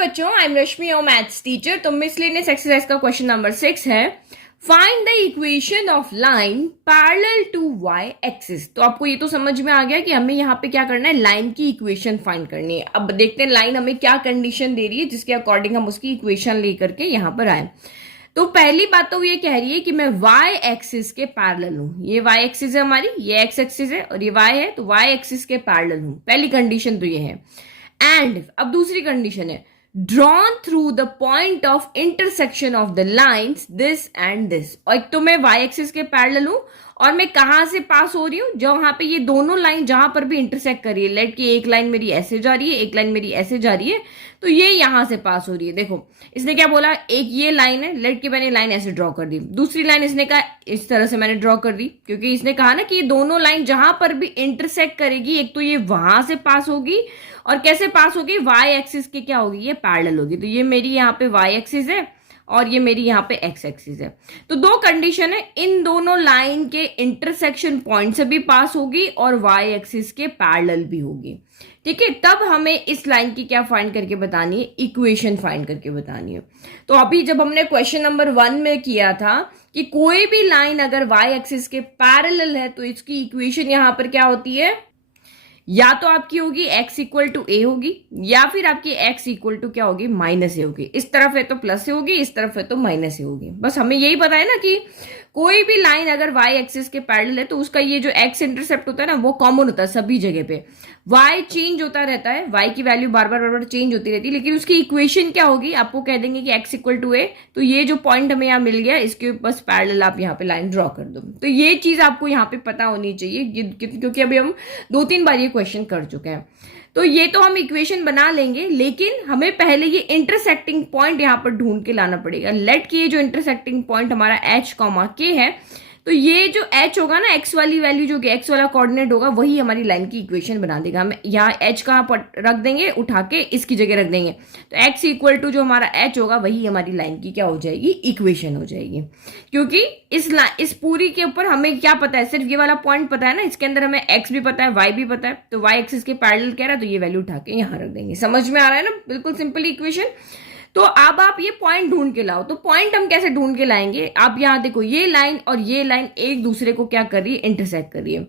बच्चों, I am Rashmi your maths teacher. तो miscellaneous exercise का क्वेश्चन नंबर 6 है, find the equation of line parallel to Y axis. तो आपको ये तो समझ में आ गया कि हमें यहाँ पे क्या करना है, लाइन की इक्वेशन फाइंड करनी है। अब देखते हैं लाइन हमें क्या कंडीशन दे रही है जिसके अकॉर्डिंग हम उसकी इक्वेशन लेकर के यहाँ पर आए। तो पहली बात तो ये कह रही है कि मैं वाई एक्सिस के पैरेलल हूं। ये वाई एक्सिस है हमारी, ये एक्स एक्सिस है और ये वाई है, तो वाई एक्सिस के पैरेलल हूं। पहली कंडीशन तो ये है। एंड अब दूसरी कंडीशन है, drawn through the point of intersection of the lines this and this. और एक तो मैं वाई एक्सिस के पैरेलल हूं और मैं कहां से पास हो रही हूं, जहां पे ये दोनों लाइन जहां पर भी इंटरसेक्ट कर रही है। लेट की एक लाइन मेरी ऐसे जा रही है, एक लाइन मेरी ऐसे जा रही है, तो ये यहां से पास हो रही है। देखो इसने क्या बोला, एक ये लाइन है, लेट की मैंने लाइन ऐसे ड्रॉ कर दी। दूसरी लाइन इसने कहा इस तरह से मैंने ड्रॉ कर दी, क्योंकि इसने कहा ना कि ये दोनों लाइन जहां पर भी इंटरसेक्ट करेगी, एक तो ये वहां से पास होगी और कैसे पास होगी, वाई एक्सिस के क्या होगी, ये पैरेलल होगी। तो ये मेरी यहाँ पे वाई एक्सिस है और ये मेरी यहाँ पे एक्स एक्सिस है। तो दो कंडीशन है, इन दोनों लाइन के इंटरसेक्शन पॉइंट से भी पास होगी और वाई एक्सिस के पैरेलल भी होगी। ठीक है, तब हमें इस लाइन की क्या फाइंड करके बतानी है, इक्वेशन फाइंड करके बतानी है। तो अभी जब हमने क्वेश्चन नंबर 1 में किया था कि कोई भी लाइन अगर वाई एक्सिस के पैरेलल है तो इसकी इक्वेशन यहां पर क्या होती है, या तो आपकी होगी x इक्वल टू ए होगी, या फिर आपकी x इक्वल टू क्या होगी, माइनस ए होगी। इस तरफ है तो प्लस ए होगी, इस तरफ है तो माइनस ए होगी। बस हमें यही पता है ना कि कोई भी लाइन अगर y एक्सिस के पैरेलल है तो उसका ये जो x इंटरसेप्ट होता है ना, वो कॉमन होता है सभी जगह पे। y चेंज होता रहता है, y की वैल्यू बार बार चेंज होती रहती है, लेकिन उसकी इक्वेशन क्या होगी, आपको कह देंगे कि x इक्वल टू ए। तो ये जो पॉइंट हमें यहाँ मिल गया, इसके बस पैरेलल आप यहाँ पे लाइन ड्रॉ कर दो। तो ये चीज आपको यहाँ पे पता होनी चाहिए, क्योंकि अभी हम 2-3 बार ये क्वेश्चन कर चुके हैं। तो ये तो हम इक्वेशन बना लेंगे, लेकिन हमें पहले ये इंटरसेक्टिंग पॉइंट यहां पर ढूंढ के लाना पड़ेगा। लेट की ये जो इंटरसेक्टिंग पॉइंट हमारा h, k है, तो ये जो h होगा ना, x वाली वैल्यू जो x वाला कोऑर्डिनेट होगा, वही हमारी लाइन की इक्वेशन बना देगा। हम यहाँ h कहाँ पर रख देंगे, उठा के इसकी जगह रख देंगे। तो x इक्वल टू जो हमारा h होगा वही हमारी लाइन की क्या हो जाएगी, इक्वेशन हो जाएगी। क्योंकि इस पूरी के ऊपर हमें क्या पता है, सिर्फ ये वाला पॉइंट पता है ना, इसके अंदर हमें x भी पता है, y भी पता है। तो y एक्सिस के पैरेलल कह रहा है, तो ये वैल्यू उठा के यहाँ रख देंगे। समझ में आ रहा है ना, बिल्कुल सिंपल इक्वेशन। तो अब आप ये पॉइंट ढूंढ के लाओ। तो पॉइंट हम कैसे ढूंढ के लाएंगे, आप यहाँ देखो, ये लाइन और ये लाइन एक दूसरे को क्या कर रही है, इंटरसेक्ट कर रही है।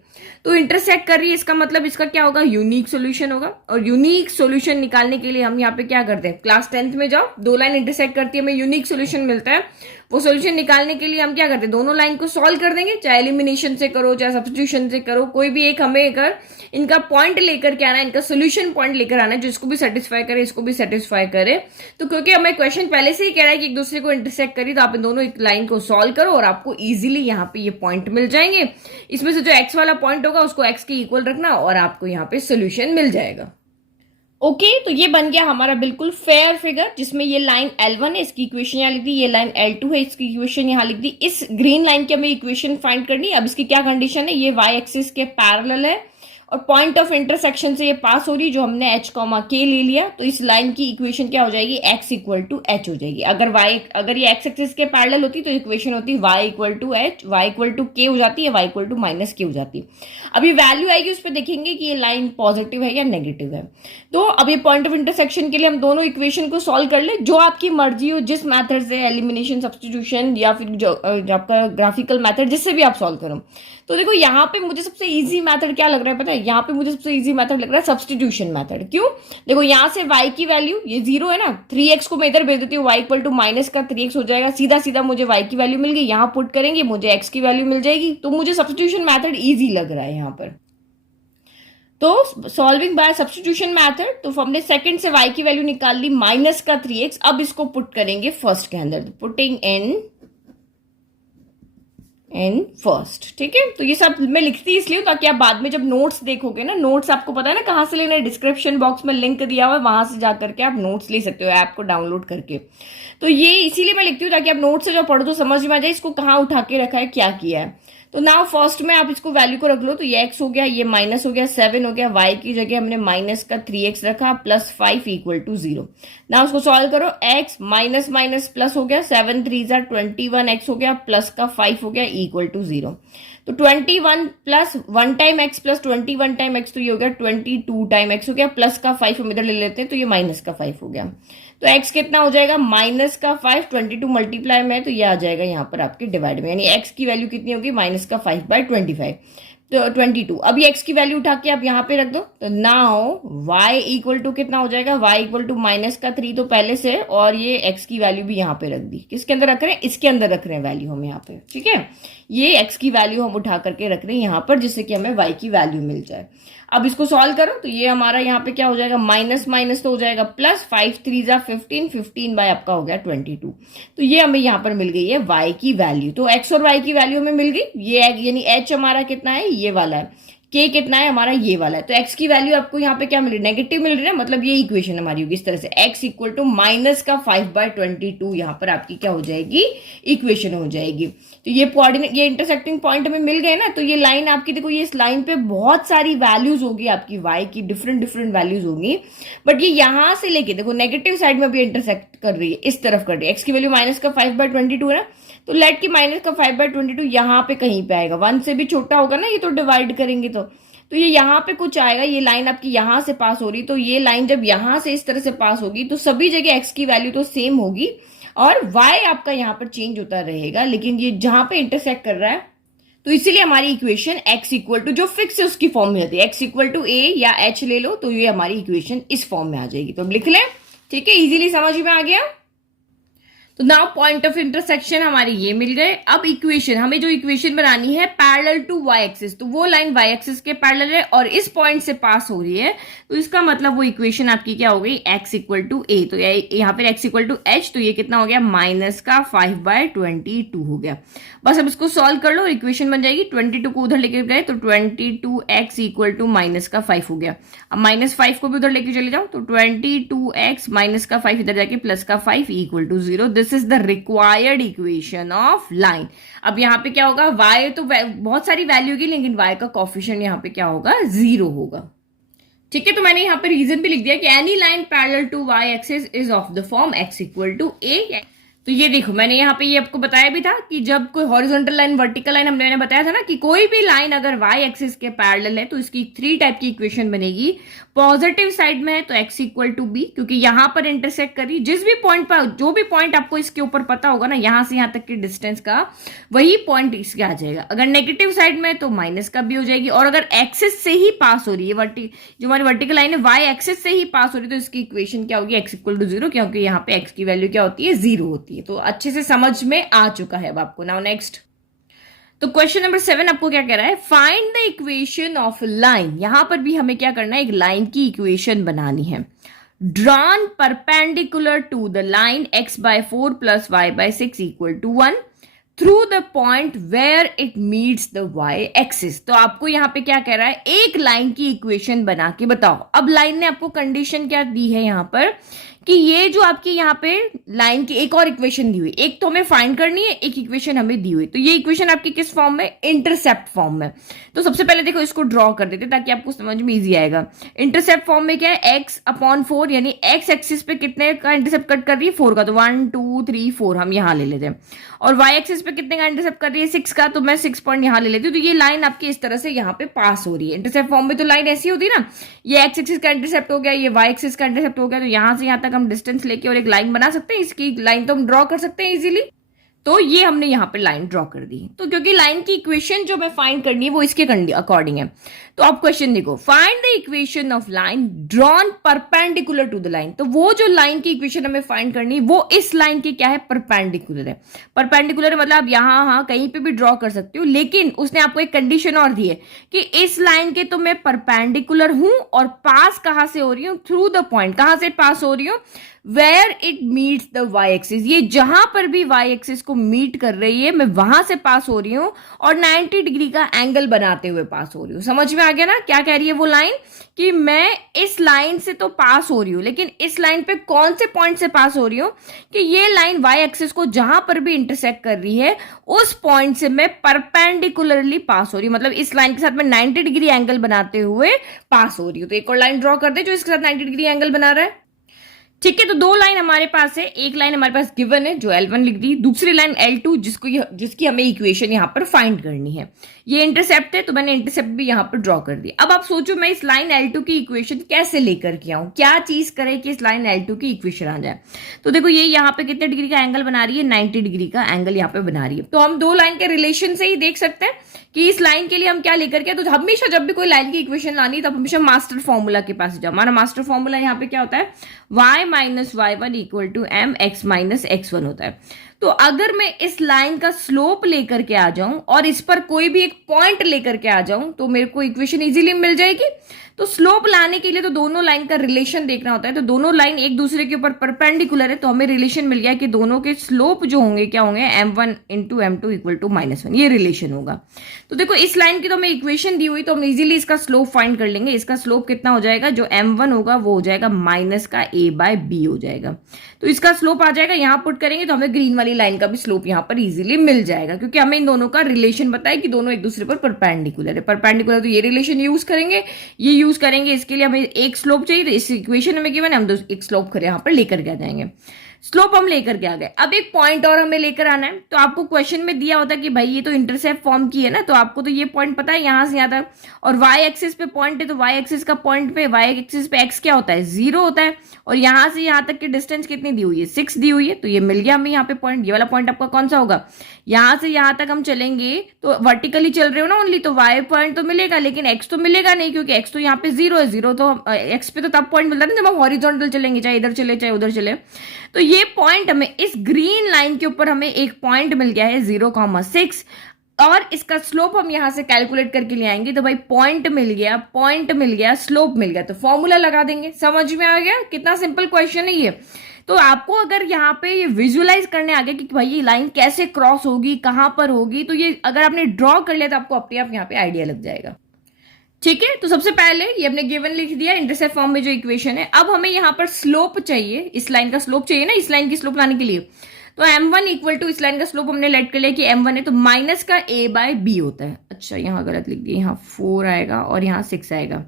तो इंटरसेक्ट कर रही है, इसका मतलब इसका क्या होगा, यूनिक सॉल्यूशन होगा। और यूनिक सॉल्यूशन निकालने के लिए हम यहाँ पे क्या करते हैं, क्लास 10th में जाओ, दो लाइन इंटरसेक्ट करती है, हमें यूनिक सॉल्यूशन मिलता है। वो सॉल्यूशन निकालने के लिए हम क्या करते हैं, दोनों लाइन को सॉल्व कर देंगे, चाहे एलिमिनेशन से करो चाहे सब्स्टिट्यूशन से करो, कोई भी एक हमें अगर इनका पॉइंट लेकर के आना है, इनका सोल्यूशन पॉइंट लेकर आना है जो इसको भी सेटिस्फाई करे, इसको भी सेटिस्फाई करे। तो क्योंकि हमें क्वेश्चन पहले से ही कह रहा है कि एक दूसरे को इंटरसेक्ट करी, तो आप इन दोनों लाइन को सॉल्व करो और आपको इजीली यहाँ पे ये पॉइंट मिल जाएंगे। इसमें से जो एक्स वाला पॉइंट होगा उसको एक्स के इक्वल रखना और आपको यहाँ पे सोल्यूशन मिल जाएगा। ओके, तो ये बन गया हमारा बिल्कुल फेयर फिगर, जिसमें ये लाइन L1 है, इसकी इक्वेशन यहाँ लिख दी, ये लाइन L2 है, इसकी इक्वेशन यहाँ लिख दी। इस ग्रीन लाइन की हमें इक्वेशन फाइंड करनी है। अब इसकी क्या कंडीशन है, ये y एक्सिस के पैरेलल है और पॉइंट ऑफ इंटरसेक्शन से ये पास हो रही है, जो हमने h, k ले लिया। तो इस लाइन की इक्वेशन क्या हो जाएगी, x इक्वल टू h हो जाएगी। अगर ये x एक्सिस के पैरेलल होती तो इक्वेशन होती y equal to h, y equal to k हो जाती है, y equal to minus k हो जाती। अब ये वैल्यू आएगी, उस पर देखेंगे कि ये लाइन पॉजिटिव है या नेगेटिव है। तो अब ये पॉइंट ऑफ इंटरसेक्शन के लिए हम दोनों इक्वेशन को सॉल्व कर ले, जो आपकी मर्जी हो, जिस मैथड से, एलिमिनेशन, सब्स्टिट्यूशन या फिर जो आपका ग्राफिकल मैथड, जिससे भी आप सॉल्व करो। तो देखो यहाँ पे मुझे सबसे इजी मैथड क्या लग रहा है पता है, यहाँ पे मुझे सबसे इजी मैथड लग रहा है सब्स्टिट्यूशन मैथड। क्यों, देखो यहाँ से y की वैल्यू ये 0 है ना, 3x को मैं इधर भेज देती हूँ, y इक्वल टू माइनस का 3x हो जाएगा, सीधा सीधा मुझे y की वैल्यू मिल गई, यहाँ पुट करेंगे मुझे x की वैल्यू मिल जाएगी। तो मुझे सब्स्टिट्यूशन मैथड इजी लग रहा है यहाँ पर। तो सॉल्विंग बाय सब्स्टिट्यूशन मैथड, तो हमने सेकंड से y की वैल्यू निकाल ली माइनस का 3x। अब इसको पुट करेंगे फर्स्ट के अंदर, पुटिंग इन फर्स्ट। ठीक है, तो ये सब मैं लिखती इसलिए ताकि आप बाद में जब नोट्स देखोगे ना, नोट्स आपको पता है ना कहाँ से लेना है, डिस्क्रिप्शन बॉक्स में लिंक दिया हुआ है, वहां से जाकर के आप नोट्स ले सकते हो, ऐप को डाउनलोड करके। तो ये इसीलिए मैं लिखती हूँ ताकि आप नोट्स से जो पढ़ो तो समझ में आ जाए इसको कहाँ उठा के रखा है, क्या किया है। तो नाउ फर्स्ट में आप इसको वैल्यू को रख लो, तो ये x हो गया, ये माइनस हो गया, 7 हो गया, y की जगह हमने माइनस का 3x रखा, प्लस 5 इक्वल टू 0। नाउ उसको सॉल्व करो, x माइनस माइनस प्लस हो गया, 7 3 21, x हो गया, प्लस का 5 हो गया, इक्वल टू 0। तो 21 plus 1 time x plus 21 time x, तो ये हो गया 22 टाइम एक्स हो गया, प्लस का 5 हम इधर ले लेते हैं तो ये माइनस का 5 हो गया। तो एक्स कितना हो जाएगा, माइनस का 5, 22 मल्टीप्लाई में, तो ये आ जाएगा यहाँ पर आपके डिवाइड में, यानी एक्स की वैल्यू कितनी होगी, माइनस का 5/25, तो 22। अब ये x की वैल्यू उठा के आप यहाँ पे रख दो, तो नाउ y इक्वल टू कितना हो जाएगा, y इक्वल टू माइनस का 3 तो पहले से, और ये x की वैल्यू भी यहाँ पे रख दी। किसके अंदर रख रहे हैं, इसके अंदर रख रहे हैं वैल्यू हम यहाँ पे, ठीक है। ये x की वैल्यू हम उठा करके रख रहे हैं यहाँ पर, जिससे कि हमें y की वैल्यू मिल जाए। अब इसको सॉल्व करो तो ये हमारा यहाँ पे क्या हो जाएगा, माइनस माइनस तो हो जाएगा प्लस, 5 3 जा 15, 15 बाय आपका हो गया 22। तो ये हमें यहाँ पर मिल गई है y की वैल्यू। तो x और y की वैल्यू हमें मिल गई, ये यानी h हमारा कितना है, ये वाला है, k कितना है हमारा, ये वाला है। तो x की वैल्यू आपको यहाँ पे क्या मिल रही है, नेगेटिव मिल रही है, मतलब ये इक्वेशन हमारी होगी इस तरह से, x इक्वल टू माइनस का 5/22 यहाँ पर आपकी क्या हो जाएगी, इक्वेशन हो जाएगी। तो ये कोऑर्डिनेट, ये इंटरसेक्टिंग पॉइंट हमें मिल गए ना, तो ये लाइन आपकी देखो, ये इस लाइन पे बहुत सारी वैल्यूज होगी आपकी y की, डिफरेंट डिफरेंट वैल्यूज होंगी, बट ये यहां से लेके देखो नेगेटिव साइड में भी इंटरसेक्ट कर रही है, इस तरफ कर रही है। x की वैल्यू माइनस का 5/22 है ना, तो लेट की माइनस का 5/22 यहाँ पे कहीं पे आएगा, 1 से भी छोटा होगा ना ये, तो डिवाइड करेंगे तो ये यहाँ पे कुछ आएगा, ये लाइन आपकी यहाँ से पास हो रही, तो ये लाइन जब यहाँ से इस तरह से पास होगी तो सभी जगह x की वैल्यू तो सेम होगी और y आपका यहाँ पर चेंज होता रहेगा, लेकिन ये जहां पे इंटरसेक्ट कर रहा है, तो इसीलिए हमारी इक्वेशन x इक्वल टू जो फिक्स है उसकी फॉर्म में आती है, x इक्वल टू a या h ले लो, तो ये हमारी इक्वेशन इस फॉर्म में आ जाएगी। तो अब लिख लें, ठीक है, इजीली समझ में आ गया। तो नाउ पॉइंट ऑफ इंटरसेक्शन हमारे ये मिल गए। अब इक्वेशन, हमें जो इक्वेशन बनानी है पैरेलल टू वाई एक्सिस, तो वो लाइन वाई एक्सिस के पैरेलल है और इस पॉइंट से पास हो रही है, तो इसका मतलब वो इक्वेशन आपकी क्या हो गई, x इक्वल टू ए, तो यहाँ पर x इक्वल टू एच, तो ये कितना हो गया, माइनस का 5/22 हो गया। बस अब इसको सॉल्व कर लो, इक्वेशन बन जाएगी। 22 को उधर लेके गए तो 22x इक्वल टू माइनस का 5 हो गया। अब माइनस 5 को भी उधर लेके चले जाओ, तो 22x माइनस का 5 इधर जाके प्लस का 5 equal to 0। This is the required equation of line. अब यहाँ पे क्या होगा, y तो बहुत सारी वैल्यू होगी, लेकिन y का कोफिशिएंट यहाँ पे क्या होगा, 0 होगा। ठीक है, तो मैंने यहाँ पे रीजन भी लिख दिया कि any line parallel to y axis is of the form x equal to a। तो ये देखो, मैंने यहाँ पे ये आपको बताया भी था कि जब कोई हॉरिजॉन्टल लाइन, वर्टिकल लाइन, मैंने बताया था ना कि कोई भी लाइन अगर y एक्सिस के पैरेलल है तो इसकी 3 टाइप की इक्वेशन बनेगी। पॉजिटिव साइड में है तो x इक्वल टू b, क्योंकि यहां पर इंटरसेक्ट करी, जिस भी पॉइंट पर, जो भी पॉइंट आपको इसके ऊपर पता होगा ना, यहां से यहां तक की डिस्टेंस का, वही पॉइंट इसके आ जाएगा। अगर नेगेटिव साइड में तो माइनस का b हो जाएगी, और अगर एक्सिस से ही पास हो रही है, जो हमारी वर्टिकल लाइन है y एक्सिस से ही पास हो रही है, तो इसकी इक्वेशन क्या होगी, x इक्वल टू 0, क्योंकि यहाँ पे x की वैल्यू क्या होती है, 0 होती है। तो अच्छे से समझ में आ चुका है अब आपको। नाउ नेक्स्ट, तो क्वेश्चन नंबर 7 आपको क्या कह रहा है, find the equation of line. यहां पर भी हमें क्या करना है, एक लाइन की इक्वेशन बनानी है। Drawn perpendicular to the line x/4 plus y/6 equal to 1 through the point where it meets the y axis. तो आपको यहां पे क्या कह रहा है, एक लाइन की इक्वेशन बना के बताओ। अब लाइन ने आपको कंडीशन क्या दी है यहां पर, कि ये जो आपकी यहाँ पे लाइन की एक और इक्वेशन दी हुई, एक तो हमें फाइंड करनी है, एक इक्वेशन हमें दी हुई, तो ये इक्वेशन आपकी किस फॉर्म में, इंटरसेप्ट फॉर्म में। तो सबसे पहले देखो इसको ड्रॉ कर देते ताकि आपको समझ में इजी आएगा। इंटरसेप्ट फॉर्म में क्या है, x/4, यानी x एक्सिस पे कितने का इंटरसेप्ट कट कर रही है, 4 का, तो 1 2 3 4 हम यहाँ ले लेते हैं, और y एक्सिस पे कितने का इंटरसेप्ट कर रही है, 6 का, तो मैं 6 पॉइंट यहाँ ले लेती हूँ। तो ये लाइन आपकी इस तरह से यहाँ पे पास हो रही है। इंटरसेप्ट फॉर्म में तो लाइन ऐसी होती है ना, ये x एक्सिस का इंटरसेप्ट हो गया, ये y एक्सिस का इंटरसेप्ट हो गया, तो यहां से यहां तक हम डिस्टेंस लेके और एक लाइन बना सकते हैं। इसकी लाइन तो हम ड्रॉ कर सकते हैं इजीली, तो ये हमने यहां पे लाइन ड्रॉ कर दी। तो क्योंकि लाइन की इक्वेशन जो मैं फाइंड करनी है वो इसके अकॉर्डिंग है, तो आप क्वेश्चन देखो, find the equation of line drawn perpendicular to the line. तो वो जो लाइन की इक्वेशन हमें फाइंड करनी है वो इस लाइन के क्या है, परपेंडिकुलर है। परपेंडिकुलर मतलब यहां कहीं पे भी ड्रॉ कर सकती हूँ, लेकिन उसने आपको एक कंडीशन और दी है कि इस लाइन के तो मैं परपेंडिकुलर हूं, और पास कहां से हो रही हूं, थ्रू द पॉइंट, कहां से पास हो रही हूं, where it meets the y axis. ये जहां पर भी y एक्सिस को मीट कर रही है मैं वहां से पास हो रही हूं, और 90 डिग्री का एंगल बनाते हुए पास हो रही हूं। समझ में आ गया ना क्या कह रही है वो लाइन, कि मैं इस लाइन से तो पास हो रही हूं, लेकिन इस लाइन पे कौन से पॉइंट से पास हो रही हूं, कि ये लाइन y एक्सिस को जहां पर भी इंटरसेक्ट कर रही है उस पॉइंट से मैं परपेंडिकुलरली पास हो रही हूं, मतलब इस लाइन के साथ मैं 90 डिग्री एंगल बनाते हुए पास हो रही हूं। तो एक और लाइन ड्रॉ कर दे जो इसके साथ 90 डिग्री एंगल बना रहा है। ठीक है, तो दो लाइन हमारे पास है, एक लाइन हमारे पास गिवन है जो L1 लिख दी, दूसरी लाइन L2 जिसकी हमें इक्वेशन यहाँ पर फाइंड करनी है। ये इंटरसेप्ट है तो मैंने इंटरसेप्ट भी यहाँ पर ड्रॉ कर दी। अब आप सोचो मैं इस लाइन L2 की इक्वेशन कैसे लेकर के आऊं, क्या चीज करे कि इस लाइन L2 की इक्वेशन आ जाए। तो देखो ये यहाँ पे कितने डिग्री का एंगल बना रही है, 90 डिग्री का एंगल यहाँ पे बना रही है। तो हम दो लाइन के रिलेशन से ही देख सकते हैं कि इस लाइन के लिए हम क्या लेकर के, तो हमेशा जब भी कोई लाइन की इक्वेशन लानी है तब हमेशा मास्टर फॉर्मूला के पास जाओ। हमारा मास्टर फॉर्मूला यहाँ पे क्या होता है, y minus y1 equal to m x minus x1 होता है। तो अगर मैं इस लाइन का स्लोप लेकर के आ जाऊं और इस पर कोई भी एक पॉइंट लेकर के आ जाऊं तो मेरे को इक्वेशन इजीली मिल जाएगी। तो स्लोप लाने के लिए तो दोनों लाइन का रिलेशन देखना होता है, तो दोनों लाइन एक दूसरे के ऊपर परपेंडिकुलर है, तो हमें रिलेशन मिल गया कि दोनों के स्लोप जो होंगे क्या होंगे, m1 into m2 equal to -1, ये रिलेशन होगा। तो देखो इस लाइन की तो हमें इक्वेशन दी हुई, तो हम इजीली इसका स्लोप फाइंड कर लेंगे। इसका स्लोप कितना हो जाएगा, जो m1 होगा वो हो जाएगा माइनस का a बाय b हो जाएगा। तो इसका स्लोप आ जाएगा, यहां पुट करेंगे तो हमें ग्रीन वाली लाइन का भी स्लोप यहां पर इजीली मिल जाएगा, क्योंकि हमें इन दोनों का रिलेशन बताया कि दोनों एक दूसरे पर परपेंडिकुलर है। परपेंडिकुलर तो ये रिलेशन यूज करेंगे, ये यूज करेंगे। इसके लिए हमें एक स्लोप चाहिए, तो इस इक्वेशन में गिवन है, हम एक स्लोप यहां पर लेकर के आ जाएंगे। स्लोप हम लेकर के आ गए, अब एक पॉइंट और हमें लेकर आना है। तो आपको क्वेश्चन में दिया होता है कि भाई ये तो इंटरसेप्ट फॉर्म की है ना, तो आपको तो ये पॉइंट पता है यहां से यहां तक, और वाई एक्सिस पे पॉइंट है, तो वाई एक्सिस का पॉइंट पे, वाई एक्सिस पे एक्स क्या होता है, 0 होता है, और यहां से यहां तक की डिस्टेंस कितनी दी हुई है, 6 दी हुई है। तो ये मिल गया हमें यहाँ पे पॉइंट। ये वाला पॉइंट आपका कौन सा होगा, यहां से यहां तक हम चलेंगे तो वर्टिकली चल रहे हो ना ओनली, तो वाई पॉइंट तो मिलेगा, लेकिन एक्स तो मिलेगा नहीं, क्योंकि एक्स तो यहाँ पे 0 है। 0 तो एक्स पे तो तब पॉइंट मिलता है ना जब हम हॉरिजॉन्टल चलेंगे, चाहे इधर चले चाहे उधर चले। तो ये पॉइंट हमें इस ग्रीन लाइन के ऊपर हमें एक पॉइंट मिल गया है 0,6, और इसका स्लोप हम यहां से कैलकुलेट करके ले आएंगे। तो भाई पॉइंट मिल गया, स्लोप मिल गया, तो फॉर्मूला लगा देंगे। समझ में आ गया, कितना सिंपल क्वेश्चन है ये। तो आपको अगर यहाँ पे ये विजुअलाइज करने आ गया कि भाई ये लाइन कैसे क्रॉस होगी, कहां पर होगी, तो ये अगर आपने ड्रॉ कर लिया तो आपको अपने आप यहाँ पे आइडिया लग जाएगा। ठीक है, तो सबसे पहले ये हमने गिवन लिख दिया इंटरसेप्ट फॉर्म में जो इक्वेशन है। अब हमें यहाँ पर स्लोप चाहिए, इस लाइन का स्लोप चाहिए ना, इस लाइन की स्लोप लाने के लिए। तो m1 इक्वल टू इस लाइन का स्लोप हमने लेट कर लिया कि m1 है, तो माइनस का a बाय b होता है। अच्छा यहाँ गलत लिख दिया, यहाँ 4 आएगा और यहाँ 6 आएगा।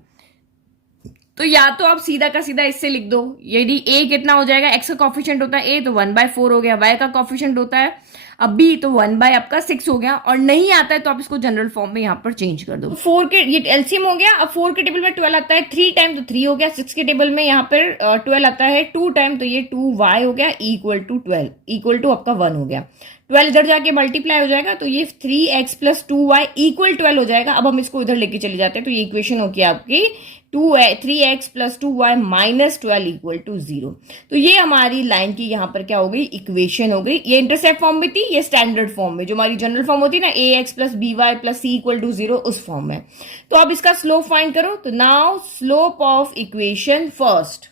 तो या तो आप सीधा का सीधा इससे लिख दो, यदि a कितना हो जाएगा, x का कॉफिशिएंट होता है a तो 1/4 हो गया, y का कॉफिशिएंट होता है अब b तो 1 आपका 6 हो गया, और नहीं आता है तो आप इसको जनरल फॉर्म में यहाँ पर चेंज कर दो। 4 के ये एलसीएम हो गया। अब 4 के टेबल में 12 आता है 3 टाइम, तो 3 हो गया। 6 के टेबल में यहाँ पर 12 आता है 2 टाइम, तो ये 2y हो गया इक्वल टू 12 इक्वल टू आपका 1 हो गया। 12 इधर जाके मल्टीप्लाई हो जाएगा, तो ये 3x प्लस 2y इक्वल 12 हो जाएगा। अब हम इसको इधर लेके चले जाते हैं, तो ये इक्वेशन होगी आपकी 3x plus 2y minus 12 equal to 0। तो ये हमारी लाइन की यहाँ पर क्या हो गई, इक्वेशन हो गई। ये इंटरसेप्ट फॉर्म में थी, ये स्टैंडर्ड फॉर्म में, जो हमारी जनरल फॉर्म होती है ना, ax plus by plus c equal to 0, उस फॉर्म में। तो अब इसका स्लोप फाइंड करो। तो now slope of equation first,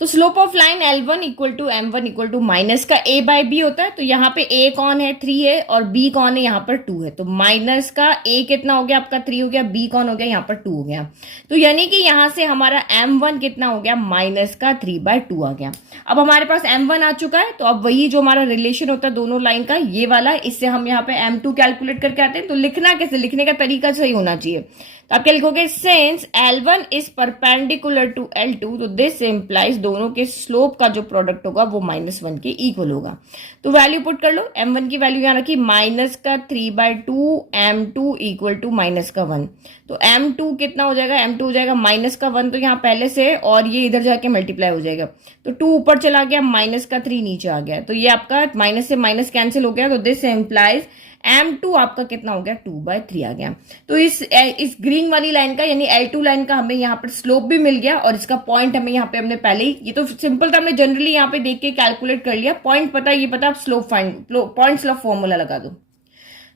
तो slope of line L1 equal to m1 equal to minus का a बाय b होता है। तो यहाँ पे a कौन है, 3 है, और b कौन है, यहाँ पर 2 है। तो माइनस का a कितना हो गया आपका, 3 हो गया, b कौन हो गया, यहाँ पर 2 हो गया। तो यानी कि यहाँ से हमारा m1 कितना हो गया, माइनस का 3/2 आ गया। अब हमारे पास m1 आ चुका है, तो अब वही जो हमारा रिलेशन होता है दोनों लाइन का, ये वाला, इससे हम यहाँ पे m2 कैलकुलेट करके आते हैं। तो लिखना कैसे, लिखने का तरीका सही होना चाहिए। तो आप क्या लिखोगे, since L1 is perpendicular to L2, तो दिस इंप्लाइज दोनों के स्लोप का जो प्रोडक्ट होगा वो -1 के इक्वल होगा। तो वैल्यू पुट कर लो, m1 की वैल्यू यहाँ रखी माइनस का 3/2, m2 इक्वल टू माइनस का 1। तो m2 कितना हो जाएगा, m2 हो जाएगा माइनस का 1, तो यहाँ पहले से, और ये इधर जाके मल्टीप्लाई हो जाएगा। तो 2 ऊपर चला गया, माइनस का 3 नीचे आ गया, तो ये आपका माइनस से माइनस कैंसिल हो गया। तो दिस इंप्लाइज m2 आपका कितना हो गया, 2/3 आ गया। तो इस ग्रीन वाली लाइन का यानी L2 लाइन का हमें यहाँ पर स्लोप भी मिल गया, और इसका पॉइंट हमें यहाँ पे हमने पहले ही, ये तो सिंपल था, हमने जनरली यहाँ पे देख के कैलकुलेट कर लिया। पॉइंट पता, ये पता, आप स्लोप पॉइंट स्लोप फॉर्मूला लगा दो।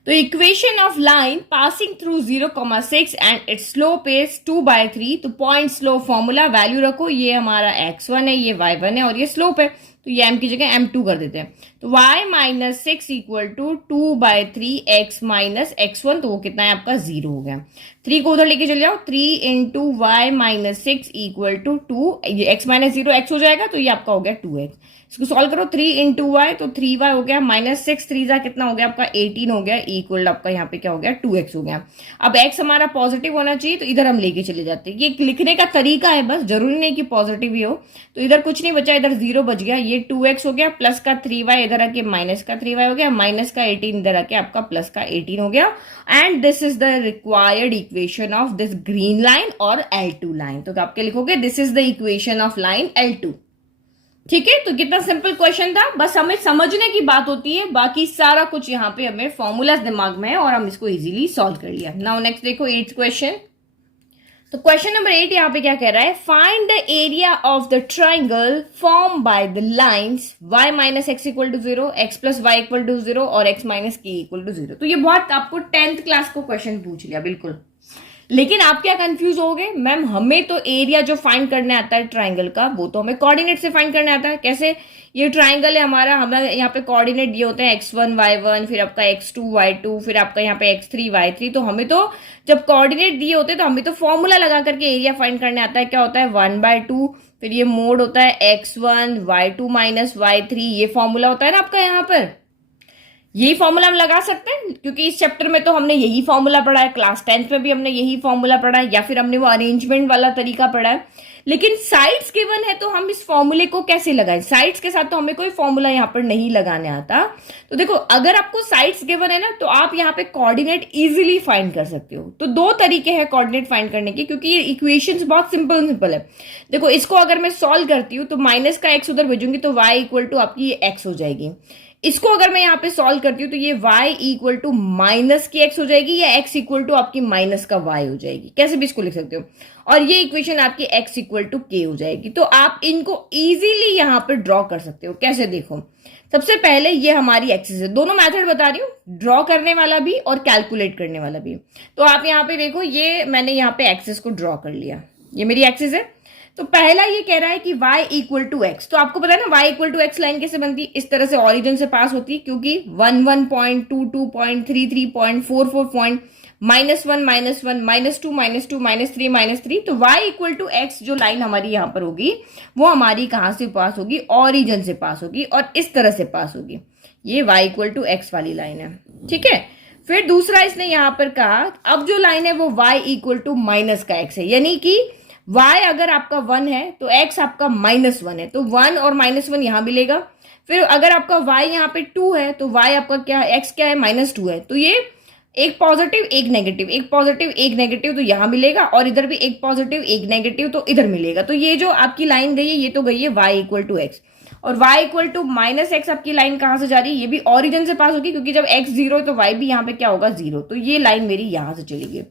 तो equation of line passing through 0,6 and it's slope is 2/3। तो पॉइंट स्लोप फॉर्मूला वैल्यू रखो, ये हमारा x1 है, ये y1 है, और ये स्लोप है। तो ये m की जगह m2 कर देते हैं। तो y minus 6 equal to 2/3x-x1, तो वो कितना है आपका 0 हो गया। 3 को उधर लेके चले जाओ, 3 into Y minus 6 equal to 2, ये x माइनस 0 x हो जाएगा, तो ये आपका हो गया 2x। इसको सॉल्व करो, 3 इंटू वाई तो 3y हो गया, माइनस 6 3 जा कितना हो गया आपका 18 हो गया, इक्वल आपका यहाँ पे क्या हो गया 2x हो गया। अब x हमारा पॉजिटिव होना चाहिए, तो इधर हम लेके चले जाते हैं। ये लिखने का तरीका है बस, जरूरी नहीं कि पॉजिटिव ही हो। तो इधर कुछ नहीं बचा, इधर 0 बच गया, ये 2x हो गया, प्लस का 3y इधर आके माइनस का 3y हो गया, माइनस का 18 इधर आके आपका प्लस का 18 हो गया। And this is the required equation of this green line और L2 लाइन। तो आप क्या लिखोगे, this is the equation of line L2। ठीक है, तो कितना सिंपल क्वेश्चन था, बस हमें समझने की बात होती है, बाकी सारा कुछ यहाँ पे हमें फॉर्मूलाज दिमाग में है और हम इसको इजीली सॉल्व कर लिया। नाउ नेक्स्ट देखो 8th क्वेश्चन। तो क्वेश्चन नंबर 8 यहाँ पे क्या कह रहा है, find the area of the triangle form by the lines y minus x equal to 0, x plus Y equal to 0 और x माइनस के इक्वल टू 0। तो ये बहुत आपको 10th क्लास को क्वेश्चन पूछ लिया बिल्कुल। लेकिन आप क्या कंफ्यूज हो गए, मैम हमें तो एरिया जो फाइंड करने आता है ट्राइंगल का, वो तो हमें कोऑर्डिनेट से फाइंड करने आता है। कैसे, ये ट्राइंगल है हमारा, हमें यहाँ पे कोऑर्डिनेट दिए होते हैं x1 y1, फिर आपका x2 y2, फिर आपका यहाँ पे x3 y3। तो हमें तो जब कोऑर्डिनेट दिए होते हैं तो हमें तो फॉर्मूला लगा करके एरिया फाइंड करने आता है। क्या होता है 1/2, फिर ये मोड होता है x1 y2 माइनस y3, ये फॉर्मूला होता है ना आपका यहाँ पर। यही फॉर्मूला हम लगा सकते हैं क्योंकि इस चैप्टर में तो हमने यही फॉर्मूला पढ़ा है, क्लास 10th में भी हमने यही फॉर्मूला पढ़ा है, या फिर हमने वो अरेंजमेंट वाला तरीका पढ़ा है। लेकिन साइड्स गिवन है तो हम इस फॉर्मूले को कैसे लगाएं, साइड्स के साथ तो हमें कोई फॉर्मूला यहाँ पर नहीं लगाने आता। तो देखो, अगर आपको साइड्स गिवन है ना, तो आप यहाँ पे कोऑर्डिनेट इजीली फाइंड कर सकते हो। तो 2 तरीके हैं कोऑर्डिनेट फाइंड करने के, क्योंकि ये इक्वेशंस बहुत सिंपल है। देखो, इसको अगर मैं सॉल्व करती हूँ तो माइनस का x उधर भेजूंगी तो y इक्वल टू आपकी x हो जाएगी। इसको अगर मैं यहाँ पे सॉल्व करती हूँ तो ये y इक्वल टू माइनस की x हो जाएगी, या x इक्वल टू आपकी माइनस का y हो जाएगी, कैसे भी इसको लिख सकते हो। और ये इक्वेशन आपकी x इक्वल टू k हो जाएगी। तो आप इनको इजीली यहाँ पे ड्रॉ कर सकते हो। कैसे, देखो, सबसे पहले ये हमारी एक्सिस है, दोनों मेथड बता रही हूँ, ड्रॉ करने वाला भी और कैलकुलेट करने वाला भी। तो आप यहाँ पे देखो, ये मैंने यहाँ पे एक्सिस को ड्रॉ कर लिया, ये मेरी एक्सिस है। तो पहला ये कह रहा है कि y इक्वल टू एक्स, तो आपको पता है ना y equal to X line कैसे बनती है, इस तरह से ऑरिजिन से पास होती है, क्योंकि 11.22.33.44 -1 -1 -2 -2 -3 -3। तो y इक्वल टू एक्स जो लाइन हमारी यहां पर होगी वो हमारी कहां से पास होगी, ऑरिजिन से पास होगी और इस तरह से पास होगी। ये y इक्वल टू एक्स वाली लाइन है, ठीक है। फिर दूसरा इसने यहां पर कहा, अब जो लाइन है वो y इक्वल टू माइनस का x है, यानी कि y अगर आपका 1 है तो x आपका -1 है, तो 1 और -1 यहां मिलेगा। फिर अगर आपका y यहाँ पे 2 है तो y आपका क्या है, x क्या है, -2 है। तो ये एक पॉजिटिव एक नेगेटिव, एक पॉजिटिव एक नेगेटिव, तो यहां मिलेगा, और इधर भी एक पॉजिटिव एक नेगेटिव, तो इधर मिलेगा। तो ये जो आपकी लाइन गई है ये तो गई है y इक्वल टू एक्स, और y equal to minus X आपकी लाइन कहां से जा रही है, ये भी ऑरिजिन से पास होगी, क्योंकि जब x 0 है तो y भी यहाँ पे क्या होगा 0। तो ये लाइन मेरी यहां से चली गई।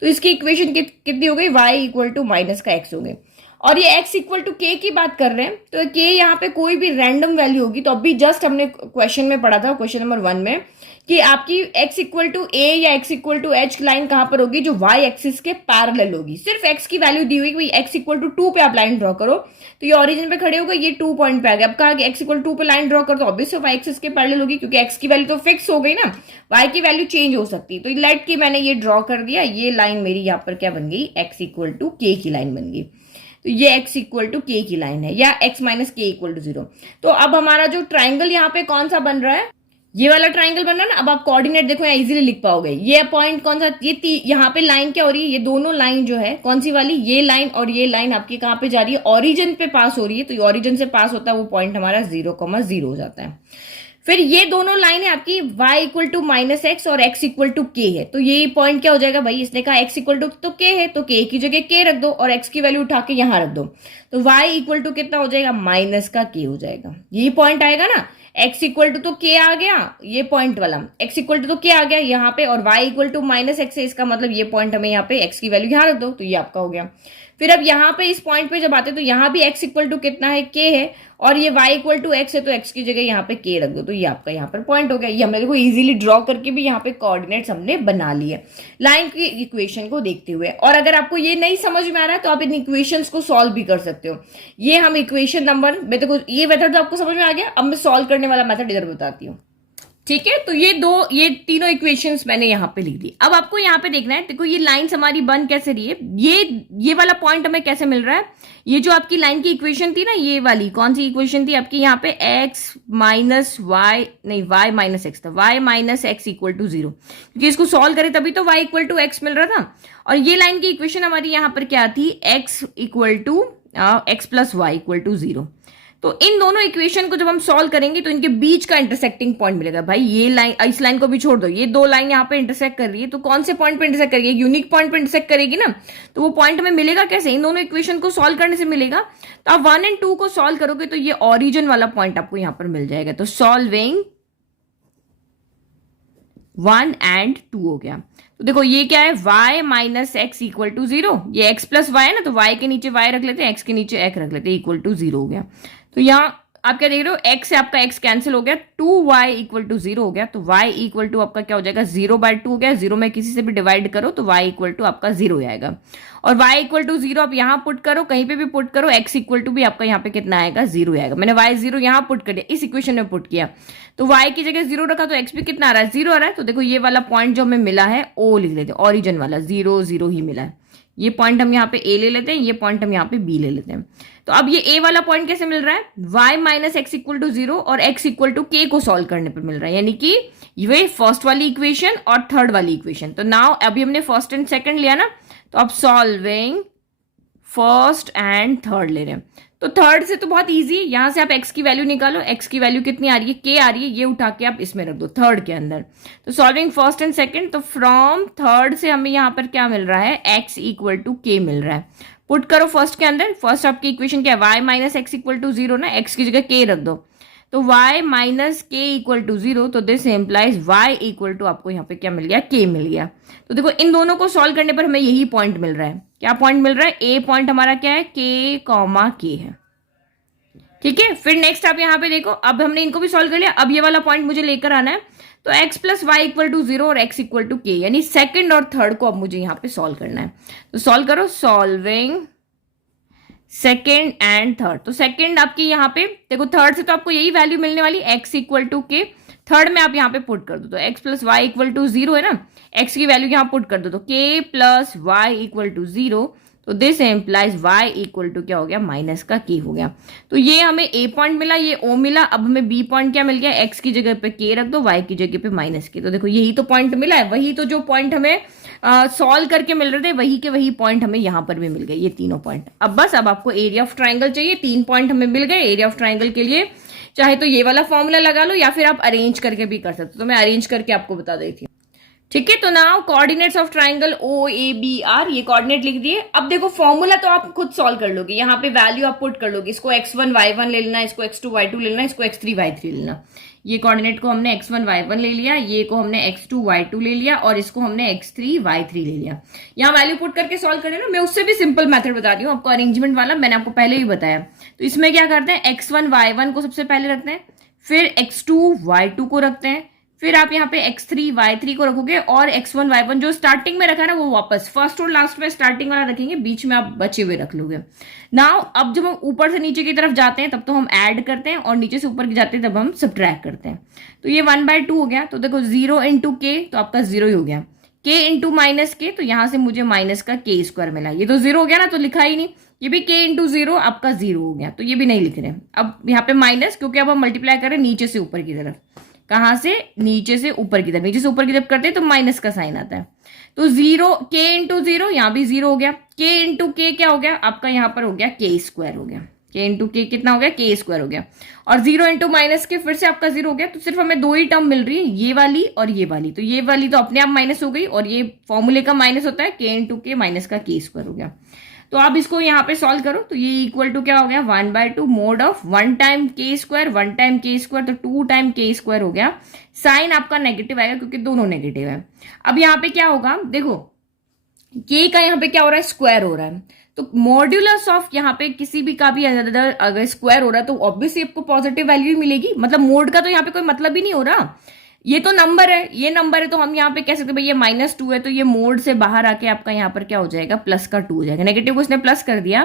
तो इसकी इक्वेशन कितनी हो गई, y इक्वल टू माइनस का x हो गई। और ये x इक्वल टू k की बात कर रहे हैं, तो k यहाँ पे कोई भी रैंडम वैल्यू होगी। तो अभी जस्ट हमने क्वेश्चन में पढ़ा था, क्वेश्चन नंबर 1 में, कि आपकी x इक्वल टू a या x equal to h line कहां पर होगी, जो y एक्सिस के पैरेलल होगी। सिर्फ x की वैल्यू दी हुई कि x इक्वल टू 2 पे आप लाइन ड्रॉ करो, तो ये ऑरिजिन पे खड़े हो गए, ये 2 पॉइंट पे आ गया। अब कहा कि x इक्वल 2 पे लाइन ड्रॉ कर, तो ऑब्वियसली y एक्सिस के पैरेलल होगी, क्योंकि x की वैल्यू तो फिक्स हो गई ना, y की वैल्यू चेंज हो सकती है। तो लेट की मैंने ये ड्रॉ कर दिया, ये लाइन मेरी यहाँ पर क्या बन गई, x इक्वल टू k की लाइन बन गई। तो ये x इक्वल टू k की लाइन है, या x माइनस के इक्वल टू 0। तो अब हमारा जो ट्राइंगल यहाँ पे कौन सा बन रहा है, ये वाला ट्राइंगल बन रहा है ना। अब आप कोऑर्डिनेट देखो यहाँ इजीली लिख पाओगे। ये पॉइंट कौन सा, ये यहाँ पे लाइन क्या हो रही है, ये दोनों लाइन जो है कौन सी वाली, ये लाइन और ये लाइन आपकी कहाँ पे जा रही है, ऑरिजिन पे पास हो रही है। तो ऑरिजिन से पास होता है वो पॉइंट हमारा 0,0 हो जाता है। फिर ये दोनों लाइन है आपकी y equal to minus X और x इक्वल टू k है। तो ये पॉइंट क्या हो जाएगा भाई, इसने कहा x इक्वल टू तो k है, तो k की जगह k रख दो और x की वैल्यू उठा के यहां रख दो। तो y इक्वल टू कितना हो जाएगा, माइनस का k हो जाएगा। यही पॉइंट आएगा ना, x इक्वल टू तो k आ गया, ये पॉइंट वाला x इक्वल टू तो k आ गया यहाँ पे, और y equal to minus X है, इसका मतलब ये पॉइंट हमें यहाँ पे x की वैल्यू यहाँ रख दो, तो ये आपका हो गया। फिर अब यहाँ पे इस पॉइंट पे जब आते हैं तो यहाँ भी x इक्वल टू कितना है, k है, और ये y इक्वल टू x है, तो x की जगह यहाँ पे k रख दो, तो ये आपका यहाँ पर पॉइंट हो गया। ये हमने देखो इजीली ड्रॉ करके भी यहाँ पे कोऑर्डिनेट्स हमने बना लिए लाइन की इक्वेशन को देखते हुए। और अगर आपको ये नहीं समझ में आ रहा है तो आप इन इक्वेशंस को सॉल्व भी कर सकते हो। ये हम इक्वेशन नंबर, मैं देखो ये मेथड तो आपको समझ में आ गया, अब मैं सॉल्व करने वाला मेथड इधर बताती हूँ। ठीक है, तो ये तीनों इक्वेशंस मैंने यहाँ पे लिख दी। अब आपको यहाँ पे देखना है, देखो ये लाइंस हमारी बन कैसे रही है, ये वाला पॉइंट हमें कैसे मिल रहा है। ये जो आपकी लाइन की इक्वेशन थी ना, ये वाली कौन सी इक्वेशन थी आपकी, यहाँ पे x माइनस वाई, नहीं y माइनस एक्स था, y minus x equal to 0, क्योंकि इसको सॉल्व करे तभी तो y इक्वल टू एक्स मिल रहा था। और ये लाइन की इक्वेशन हमारी यहाँ पर क्या थी, x equal to X plus Y equal to 0। तो इन दोनों इक्वेशन को जब हम सॉल्व करेंगे तो इनके बीच का इंटरसेक्टिंग पॉइंट मिलेगा। भाई ये लाइन, इस लाइन को भी छोड़ दो, ये दो लाइन यहाँ पे इंटरसेक्ट कर रही है, तो कौन से पॉइंट पे इंटरसेक्ट करेगी, यूनिक पॉइंट पे इंटरसेक्ट करेगी ना, तो वो पॉइंट हमें मिलेगा कैसे, इन दोनों इक्वेशन को सॉल्व करने से मिलेगा। तो आप 1 और 2 को सॉल्व करोगे तो ये ऑरिजिन वाला पॉइंट आपको यहाँ पर मिल जाएगा। तो सॉल्विंग 1 और 2 हो गया। तो देखो ये क्या है, y minus x equal to 0, ये x प्लस वाई है ना, तो y के नीचे y रख लेते हैं, x के नीचे x रख लेते हैं, इक्वल टू 0 हो गया। तो यहाँ आप क्या देख रहे हो, x से आपका x कैंसिल हो गया, 2y इक्वल टू 0 हो गया, तो y इक्वल टू आपका क्या हो जाएगा, 0/2 हो गया। 0 में किसी से भी डिवाइड करो तो y इक्वल टू आपका 0 आएगा। और y इक्वल टू 0 आप यहाँ पुट करो, कहीं पे भी पुट करो, x इक्वल टू भी आपका यहाँ पे कितना आएगा, 0 आएगा। मैंने y 0 यहाँ पुट कर दिया, इस इक्वेशन में पुट किया, तो y की जगह 0 रखा तो x भी कितना आ रहा है, 0 आ रहा है। तो देखो ये वाला पॉइंट जो हमें मिला है o लिख लेते हैं, ऑरिजिन वाला 0 0 ही मिला है। ये पॉइंट हम यहाँ पे a ले लेते हैं, ये पॉइंट हम यहाँ पे b ले लेते हैं। तो अब ये a वाला पॉइंट कैसे मिल रहा है, y minus x equal to 0 और x इक्वल टू k को सॉल्व करने पर मिल रहा है, यानी कि ये फर्स्ट वाली इक्वेशन और थर्ड वाली इक्वेशन। तो नाउ अभी हमने फर्स्ट एंड सेकंड लिया ना, तो अब सॉल्विंग फर्स्ट एंड थर्ड ले रहे हैं। तो थर्ड से तो बहुत इजी, यहां से आप x की वैल्यू निकालो, x की वैल्यू कितनी आ रही है, k आ रही है, ये उठा के आप इसमें रख दो थर्ड के अंदर। तो सॉल्विंग फर्स्ट एंड सेकंड, तो फ्रॉम थर्ड से हमें यहाँ पर क्या मिल रहा है, x इक्वल टू k मिल रहा है। पुट करो फर्स्ट के अंदर, फर्स्ट आपकी इक्वेशन क्या है, y minus x equal to 0 ना, x की जगह k रख दो, तो y माइनस के इक्वल टू 0, तो this implies y equal to आपको यहाँ पे क्या मिल गया, k मिल गया। तो देखो इन दोनों को सॉल्व करने पर हमें यही पॉइंट मिल रहा है, क्या पॉइंट मिल रहा है, a पॉइंट हमारा क्या है, k, है। ठीक है, फिर नेक्स्ट आप यहाँ पे देखो, अब हमने इनको भी सॉल्व कर लिया, अब ये वाला पॉइंट मुझे लेकर आना है, तो x plus Y equal to 0 और x इक्वल टू k, यानी सेकंड और थर्ड को अब मुझे यहाँ पे सॉल्व करना है। तो सॉल्व करो, सॉल्विंग सेकेंड एंड थर्ड। तो सेकेंड आपकी यहाँ पे देखो, थर्ड से तो आपको यही वैल्यू मिलने वाली, x equal to k, third में आप यहाँ पे पुट कर दो, तो x plus Y equal to 0 है ना, x की वैल्यू यहाँ पुट कर दो, तो k plus Y equal to 0, तो this implies y equal to क्या हो गया, माइनस का k हो गया। तो ये हमें a पॉइंट मिला, ये o मिला, अब हमें b पॉइंट क्या मिल गया, x की जगह पे k रख दो, y की जगह पे माइनस k। तो देखो यही तो पॉइंट मिला है, वही तो जो पॉइंट हमें सॉल्व करके मिल रहे थे, वही के वही पॉइंट हमें यहाँ पर भी मिल गए, ये तीनों पॉइंट। अब बस अब आपको एरिया ऑफ ट्राइंगल चाहिए, 3 पॉइंट हमें मिल गए। एरिया ऑफ ट्राइंगल के लिए चाहे तो ये वाला फॉर्मूला लगा लो, या फिर आप अरेंज करके भी कर सकते हो, तो मैं अरेंज करके आपको बता देती हूँ। ठीक है, तो now coordinates of triangle O A B are, ये कोऑर्डिनेट लिख दिए। अब देखो फॉर्मूला तो आप खुद सॉल्व कर लोगे, यहाँ पे वैल्यू आप पुट कर लोगे, इसको x1 y1 ले लेना, इसको x2 y2 ले लेना, इसको x3 y3 ले लेना। ये कोऑर्डिनेट को हमने x1 y1 ले लिया, ये को हमने x2 y2 ले लिया, और इसको हमने x3 y3 ले लिया। यहाँ वैल्यू पुट करके सॉल्व कर लेना। मैं उससे भी सिंपल मेथड बता रही हूँ आपको, अरेंजमेंट वाला मैंने आपको पहले ही बताया। तो इसमें क्या करते हैं, x1 y1 को सबसे पहले रखते हैं, फिर x2 y2 को रखते हैं, फिर आप यहाँ पे x3 y3 को रखोगे, और x1 y1 जो स्टार्टिंग में रखा है ना, वो वापस फर्स्ट और लास्ट में स्टार्टिंग वाला रखेंगे, बीच में आप बचे हुए रख लोगे। नाउ अब जब हम ऊपर से नीचे की तरफ जाते हैं तब तो हम ऐड करते हैं, और नीचे से ऊपर की जाते हैं तब हम सब्ट्रैक्ट करते हैं। तो ये 1/2 हो गया, तो देखो 0 इंटू के, तो आपका 0 ही हो गया, k इंटू माइनस के, तो यहाँ से मुझे माइनस का k स्क्वायर मिला, ये तो 0 हो गया ना, तो लिखा ही नहीं। ये भी k इंटू 0 आपका 0 हो गया, तो ये भी नहीं लिख रहे। अब यहाँ पे माइनस, क्योंकि अब हम मल्टीप्लाई कर रहे हैं नीचे से ऊपर की तरफ। कहां से, नीचे से ऊपर की तरफ, नीचे से ऊपर की तरफ करते हैं तो माइनस का साइन आता है। तो 0 k इंटू 0, यहाँ भी 0 हो गया, k इंटू के क्या हो गया आपका, यहाँ पर हो गया k स्क्वायर हो गया, k इंटू के कितना हो गया, k स्क्वायर हो गया, और 0 इंटू माइनस के फिर से आपका 0 हो गया। तो सिर्फ हमें 2 ही टर्म मिल रही है, ये वाली और ये वाली। तो ये वाली तो अपने आप माइनस हो गई, और ये फॉर्मूले का माइनस होता है, k इंटू के माइनस का k स्क्वायर हो गया। तो आप इसको यहाँ पे सॉल्व करो, तो ये इक्वल टू क्या हो गया, 1/2 mode of 1 time k square 1 time k square, तो 2 टाइम k स्क्वायर हो गया। साइन आपका नेगेटिव आएगा क्योंकि दोनों नेगेटिव है। अब यहाँ पे क्या होगा, देखो k का यहाँ पे क्या हो रहा है, स्क्वायर हो रहा है, तो मॉड्यूलस ऑफ यहाँ पे किसी भी का भी अगर स्क्वायर हो रहा है तो ऑब्वियसली आपको पॉजिटिव वैल्यू मिलेगी, मतलब मोड का तो यहाँ पे कोई मतलब ही नहीं हो रहा। ये तो नंबर है, ये नंबर है, तो हम यहाँ पे कह सकते हैं भाई ये -2 है, तो ये मोड से बाहर आके आपका यहाँ पर क्या हो जाएगा, +2 हो जाएगा। नेगेटिव को इसने प्लस कर दिया।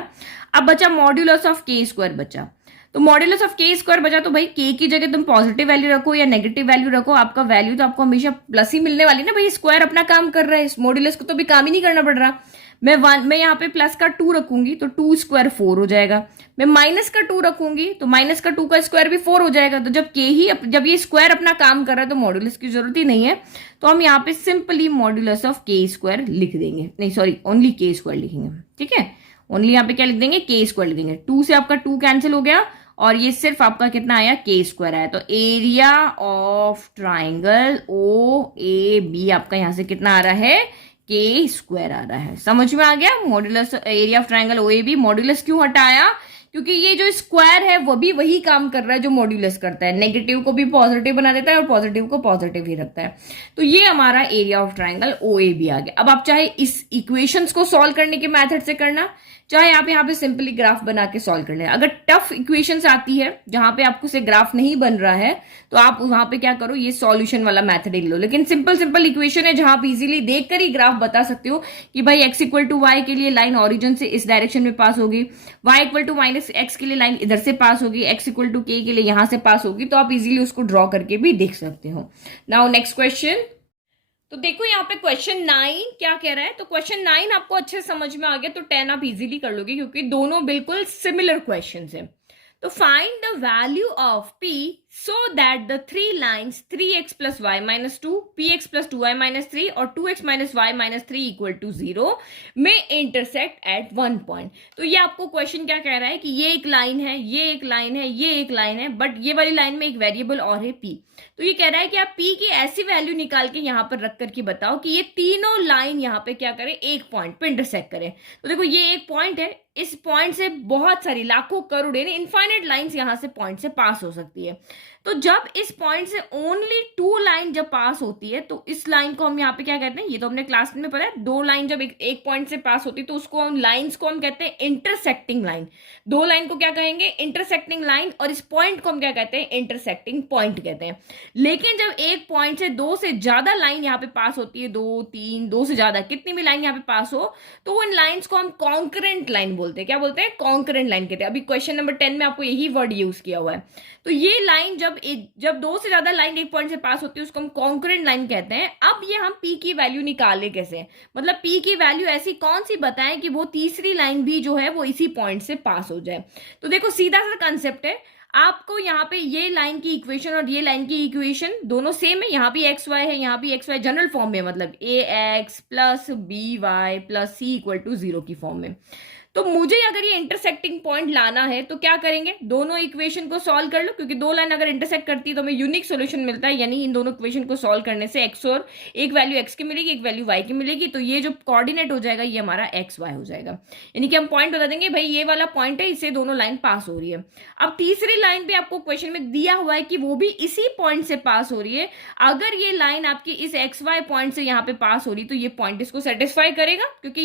अब बचा मॉड्यूलस ऑफ के स्क्वायर बचा, तो मॉड्यूलस ऑफ के स्क्वायर बचा, तो भाई के की जगह तुम पॉजिटिव वैल्यू रखो या नेगेटिव वैल्यू रखो, आपका वैल्यू तो आपको हमेशा प्लस ही मिलने वाली ना भाई। स्क्वायर अपना काम कर रहा है, इस मॉड्यूलस को तो भी काम ही नहीं करना पड़ रहा। मैं यहाँ पे प्लस का 2 रखूंगी तो 2 स्क्वायर 4 हो जाएगा। मैं माइनस का 2 रखूंगी तो माइनस का 2 का स्क्वायर भी 4 हो जाएगा। तो जब ये स्क्वायर अपना काम कर रहा है तो मॉड्यूलस की जरूरत ही नहीं है, तो हम यहाँ पे सिंपली मॉड्यूलस ऑफ के स्क्वायर लिख देंगे, नहीं सॉरी ओनली के स्क्वायर लिखेंगे, ठीक है। ओनली यहाँ पे क्या लिख देंगे, के स्क्वायर लिख देंगे। 2 से आपका 2 कैंसिल हो गया और ये सिर्फ आपका कितना आया, के स्क्वायर आया। तो area of triangle O A B आपका यहां से कितना आ रहा है, के स्क्वायर आ रहा है। समझ में आ गया। Modulus area of triangle O A B, modulus क्यों हटाया, क्योंकि ये जो स्क्वायर है वो भी वही काम कर रहा है जो मॉड्यूलस करता है, नेगेटिव को भी पॉजिटिव बना देता है और पॉजिटिव को पॉजिटिव ही रखता है। तो ये हमारा area of triangle O A B आ गया। अब आप चाहे इस इक्वेशंस को सॉल्व करने के मेथड से करना, चाहे आप यहाँ पे सिंपली ग्राफ बना के सॉल्व कर लेना। अगर टफ इक्वेशंस आती है जहां पे आपको से ग्राफ नहीं बन रहा है तो आप वहां पे क्या करो, ये सॉल्यूशन वाला मेथड ही लो। लेकिन सिंपल इक्वेशन है जहां आप इजीली देखकर ही ग्राफ बता सकते हो कि भाई x इक्वल टू वाई के लिए लाइन ओरिजिन से इस डायरेक्शन में पास होगी, y इक्वल टू -x के लिए लाइन इधर से पास होगी, x इक्वल टू k के लिए यहां से पास होगी, तो आप इजीली उसको ड्रॉ करके भी देख सकते हो। Now next question. तो देखो यहाँ पे क्वेश्चन 9 क्या कह रहा है, तो क्वेश्चन 9 आपको अच्छे समझ में आ गया तो 10 आप इजीली कर लोगे क्योंकि दोनों बिल्कुल सिमिलर क्वेश्चंस हैं। तो find the value of p so that the three lines 3x plus y minus 2, px plus 2y minus 3 और 2x minus y minus 3 equal to 0 में intersect at one point। तो ये आपको क्वेश्चन क्या कह रहा है कि ये एक लाइन है, ये एक लाइन है, ये एक लाइन है, बट ये वाली लाइन में एक वेरिएबल और है p। तो ये कह रहा है कि आप p की ऐसी वैल्यू निकाल के यहाँ पर रख करके बताओ कि ये तीनों लाइन यहाँ पे क्या करें, एक पॉइंट पे इंटरसेक्ट करें। तो देखो ये एक पॉइंट है, इस पॉइंट से बहुत सारी लाखों करोड़ यानी इनफाइनाइट लाइंस यहां से पॉइंट से पास हो सकती है। तो जब इस पॉइंट से ओनली 2 लाइन जब पास होती है तो इस लाइन को हम यहाँ पे क्या कहते हैं, ये तो हमने क्लास में पढ़ा है, 2 लाइन जब एक पॉइंट से पास होती है तो उसको हम लाइंस को हम कहते हैं इंटरसेक्टिंग लाइन। 2 लाइन को क्या कहेंगे, इंटरसेक्टिंग लाइन, और इस पॉइंट को हम क्या कहते हैं, इंटरसेक्टिंग पॉइंट कहते हैं। लेकिन जब एक पॉइंट से 2 से ज्यादा लाइन यहाँ पे पास होती है, 2 3 2 से ज्यादा कितनी भी लाइन यहाँ पे पास हो, तो उन लाइन्स को हम कॉन्करेंट लाइन बोलते हैं। क्या बोलते हैं, कॉन्करेंट लाइन कहते हैं। अभी क्वेश्चन नंबर 10 में आपको यही वर्ड यूज किया हुआ है। तो ये लाइन जब 2 से ज्यादा लाइन एक पॉइंट से पास होती है उसको हम कॉन्करेंट लाइन कहते हैं। अब ये हम p की वैल्यू निकाले कैसे, मतलब p की वैल्यू ऐसी कौन सी बताएं कि वो तीसरी लाइन भी जो है वो इसी पॉइंट से पास हो जाए। तो देखो सीधा सा कंसेप्ट है, आपको यहाँ पे ये लाइन की इक्वेशन और ये लाइन की इक्वेशन दोनों सेम है। यहाँ भी एक्स वाई है, यहाँ भी एक्स वाई जनरल फॉर्म में, मतलब ax plus b y plus c equal to 0 की फॉर्म में। तो मुझे अगर ये इंटरसेक्टिंग पॉइंट लाना है तो क्या करेंगे, दोनों इक्वेशन को सॉल्व कर लो, क्योंकि 2 लाइन अगर इंटरसेक्ट करती है तो हमें यूनिक सॉल्यूशन मिलता है, यानी इन दोनों इक्वेशन को सॉल्व करने से x और एक वैल्यू x की मिलेगी, एक वैल्यू y की मिलेगी। तो ये जो कोऑर्डिनेट हो जाएगा ये हमारा x y हो जाएगा, यानी कि हम पॉइंट बता देंगे भाई ये वाला पॉइंट है, इससे दोनों लाइन पास हो रही है। अब तीसरी लाइन भी आपको क्वेश्चन में दिया हुआ है कि वो भी इसी पॉइंट से पास हो रही है। अगर ये लाइन आपकी इस एक्स वाई पॉइंट से यहाँ पे पास हो रही तो ये पॉइंट इसको सेटिस्फाई करेगा, क्योंकि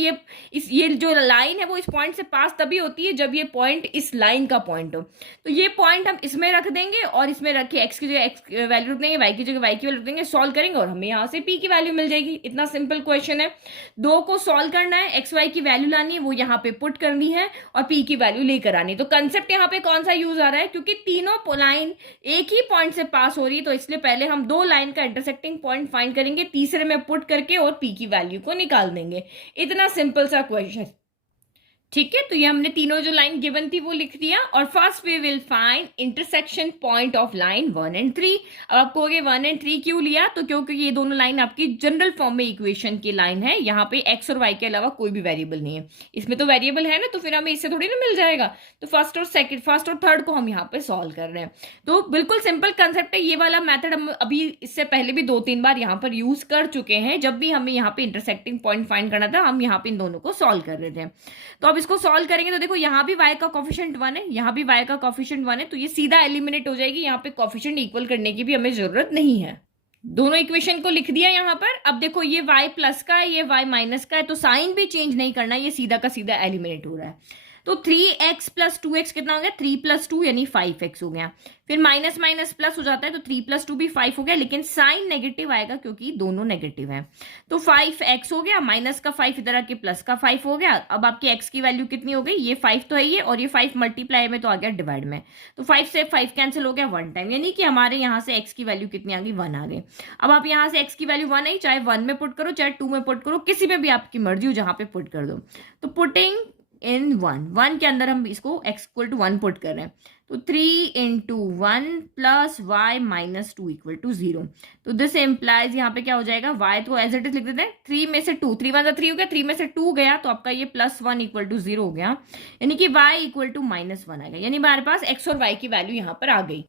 ये जो लाइन है वो इस पॉइंट से पास तभी होती है जब ये पॉइंट इस लाइन का पॉइंट हो। तो ये पॉइंट हम इसमें रख देंगे और इसमें रख के x की जगह x वैल्यू रख देंगे, y की जगह y की वैल्यू रख देंगे, सॉल्व करेंगे और हमें यहाँ से p की वैल्यू मिल जाएगी। इतना सिंपल क्वेश्चन है। 2 को सॉल्व करना है, x y की वैल्यू लानी है, वो यहाँ पे पुट करनी है और p की वैल्यू लेकर आनी है। तो कंसेप्ट यहाँ पे कौन सा यूज आ रहा है, क्योंकि तीनों लाइन एक ही पॉइंट से पास हो रही है तो इसलिए पहले हम 2 लाइन का इंटरसेक्टिंग पॉइंट फाइंड करेंगे, तीसरे में पुट करके और p की वैल्यू को निकाल देंगे। इतना सिंपल सा क्वेश्चन, ठीक है। तो ये हमने तीनों जो लाइन गिवन थी वो लिख दिया। और first we will find intersection point of line 1 and 3। अब आप कहोगे 1 and 3 क्यों लिया, तो क्योंकि ये दोनों लाइन आपकी जनरल फॉर्म में इक्वेशन की लाइन है, यहाँ पे x और y के अलावा कोई भी वेरिएबल नहीं है। इसमें तो वेरिएबल है ना, तो फिर हमें इससे थोड़ी ना मिल जाएगा। तो फर्स्ट और थर्ड को हम यहाँ पे सॉल्व कर रहे हैं। तो बिल्कुल सिंपल कंसेप्ट है। ये वाला मैथड हम अभी इससे पहले भी 2-3 बार यहाँ पर यूज कर चुके हैं। जब भी हमें यहाँ पे इंटरसेक्टिंग पॉइंट फाइंड करना था हम यहाँ पे इन दोनों को सॉल्व कर रहे थे। तो अब इसको सॉल्व करेंगे तो देखो यहाँ भी y का कोफिशिएंट 1 है, यहाँ भी y का कोफिशिएंट 1 है, तो ये सीधा एलिमिनेट हो जाएगी। यहाँ पे कोफिशिएंट इक्वल करने की भी हमें जरूरत नहीं है। दोनों इक्वेशन को लिख दिया यहां पर। अब देखो ये y प्लस का है, ये y माइनस का है, तो साइन भी चेंज नहीं करना, ये सीधा का सीधा एलिमिनेट हो रहा है। तो 3x प्लस 2x कितना हो गया, 3 प्लस 2 यानी 5x हो गया। फिर माइनस माइनस प्लस हो जाता है, तो 3 प्लस 2 भी 5 हो गया, लेकिन साइन नेगेटिव आएगा क्योंकि दोनों नेगेटिव है। तो 5x हो गया, माइनस का 5 इधर आके प्लस का 5 हो गया। अब आपकी x की वैल्यू कितनी हो गई, ये 5 तो है ये, और ये 5 मल्टीप्लाई में तो आ गया डिवाइड में, तो 5 से 5 कैंसिल हो गया 1 टाइम, यानी कि हमारे यहाँ से x की वैल्यू कितनी आ गई, 1 आ गई। अब आप यहाँ से x की वैल्यू 1 आई, चाहे 1 में पुट करो चाहे 2 में पुट करो, किसी में भी आपकी मर्जी हो जहां पे पुट कर दो। तो पुटिंग इन 1 के अंदर हम इसको x इक्वल टू 1 पुट कर रहे हैं, तो 3 into 1 plus y minus 2 equal to 0। तो दिस एम्प्लाइज यहाँ पे क्या हो जाएगा, y तो एज इट इज लिख देते हैं, 3 में से 2, 3 1 3 हो गया, 3 में से 2 गया तो आपका ये प्लस 1 इक्वल टू 0 हो गया, यानी कि y इक्वल टू माइनस 1 आएगा, यानी हमारे पास x और y की वैल्यू यहाँ पर आ गई।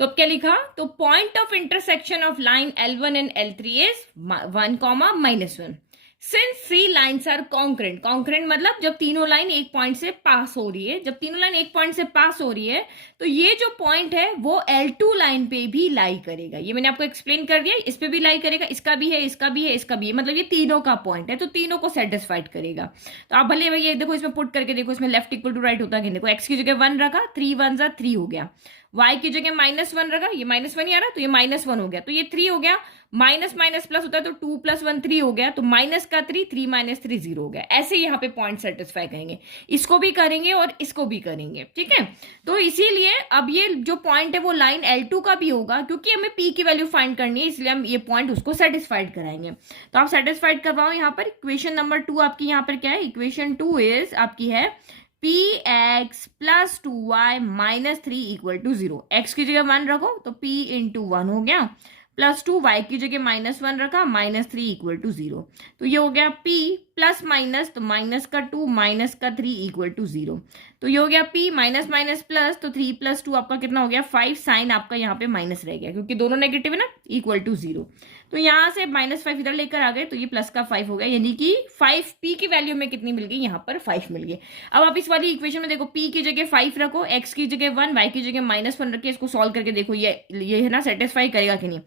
तो अब क्या लिखा, तो point of intersection of line L1 and L3 is 1, -1। Since 3 lines are concurrent, concurrent मतलब जब तीनों लाइन एक पॉइंट से पास हो रही है, जब तीनों लाइन एक पॉइंट से पास हो रही है तो ये जो पॉइंट है वो L2 लाइन पे भी लाई करेगा। ये मैंने आपको एक्सप्लेन कर दिया, इस पे भी लाई करेगा, इसका भी है, इसका भी है, इसका भी है, मतलब ये तीनों का पॉइंट है, तो तीनों को सेटिस्फाइड करेगा। तो आप भले भैया देखो इसमें पुट करके देखो, इसमें लेफ्ट इक्वल टू राइट होता है कि देखो, x की जगह 1 रखा, 3 1 जा 3 हो गया, y की जगह -1 रखा, ये -1 ही आ रहा, तो ये -1 हो गया, तो ये 3 हो गया, माइनस माइनस प्लस होता है तो 2 + 1 3 हो गया, तो माइनस का 3 3 - 3 0 हो गया। ऐसे यहाँ पे पॉइंट सेटिस्फाई करेंगे, इसको भी करेंगे और इसको भी करेंगे, ठीक है। तो इसीलिए अब ये जो पॉइंट है वो लाइन L2 का भी होगा, क्योंकि हमें P की वैल्यू फाइंड करनी है, इसलिए हम ये पॉइंट उसको सेटिस्फाइड कराएंगे। तो आप सेटिस्फाइड करवाओ यहाँ पर। इक्वेशन नंबर 2 आपकी यहाँ पर क्या है, इक्वेशन 2 इज आपकी है px + 2y - 3 = 0। x की जगह 1 रखो तो p × 1 हो गया, +2 y की जगह -1 रखा, -3 = 0। तो ये हो गया p प्लस माइनस, तो माइनस का 2 माइनस का 3 = 0। तो ये हो गया p माइनस माइनस प्लस, तो 3 + 2 आपका कितना हो गया 5, साइन आपका यहाँ पे माइनस रह गया क्योंकि दोनों नेगेटिव है ना, = 0। तो यहाँ से -5 इधर लेकर आ गए तो ये प्लस का 5 हो गया, यानी कि 5 p की वैल्यू में कितनी मिल गई, यहाँ पर 5 मिल गई। अब आप इस वाली इक्वेशन में देखो, p की जगह 5 रखो, x की जगह 1, y की जगह -1 रखिए, इसको सॉल्व करके देखो ये है ना सेटिस्फाई करेगा कि नहीं।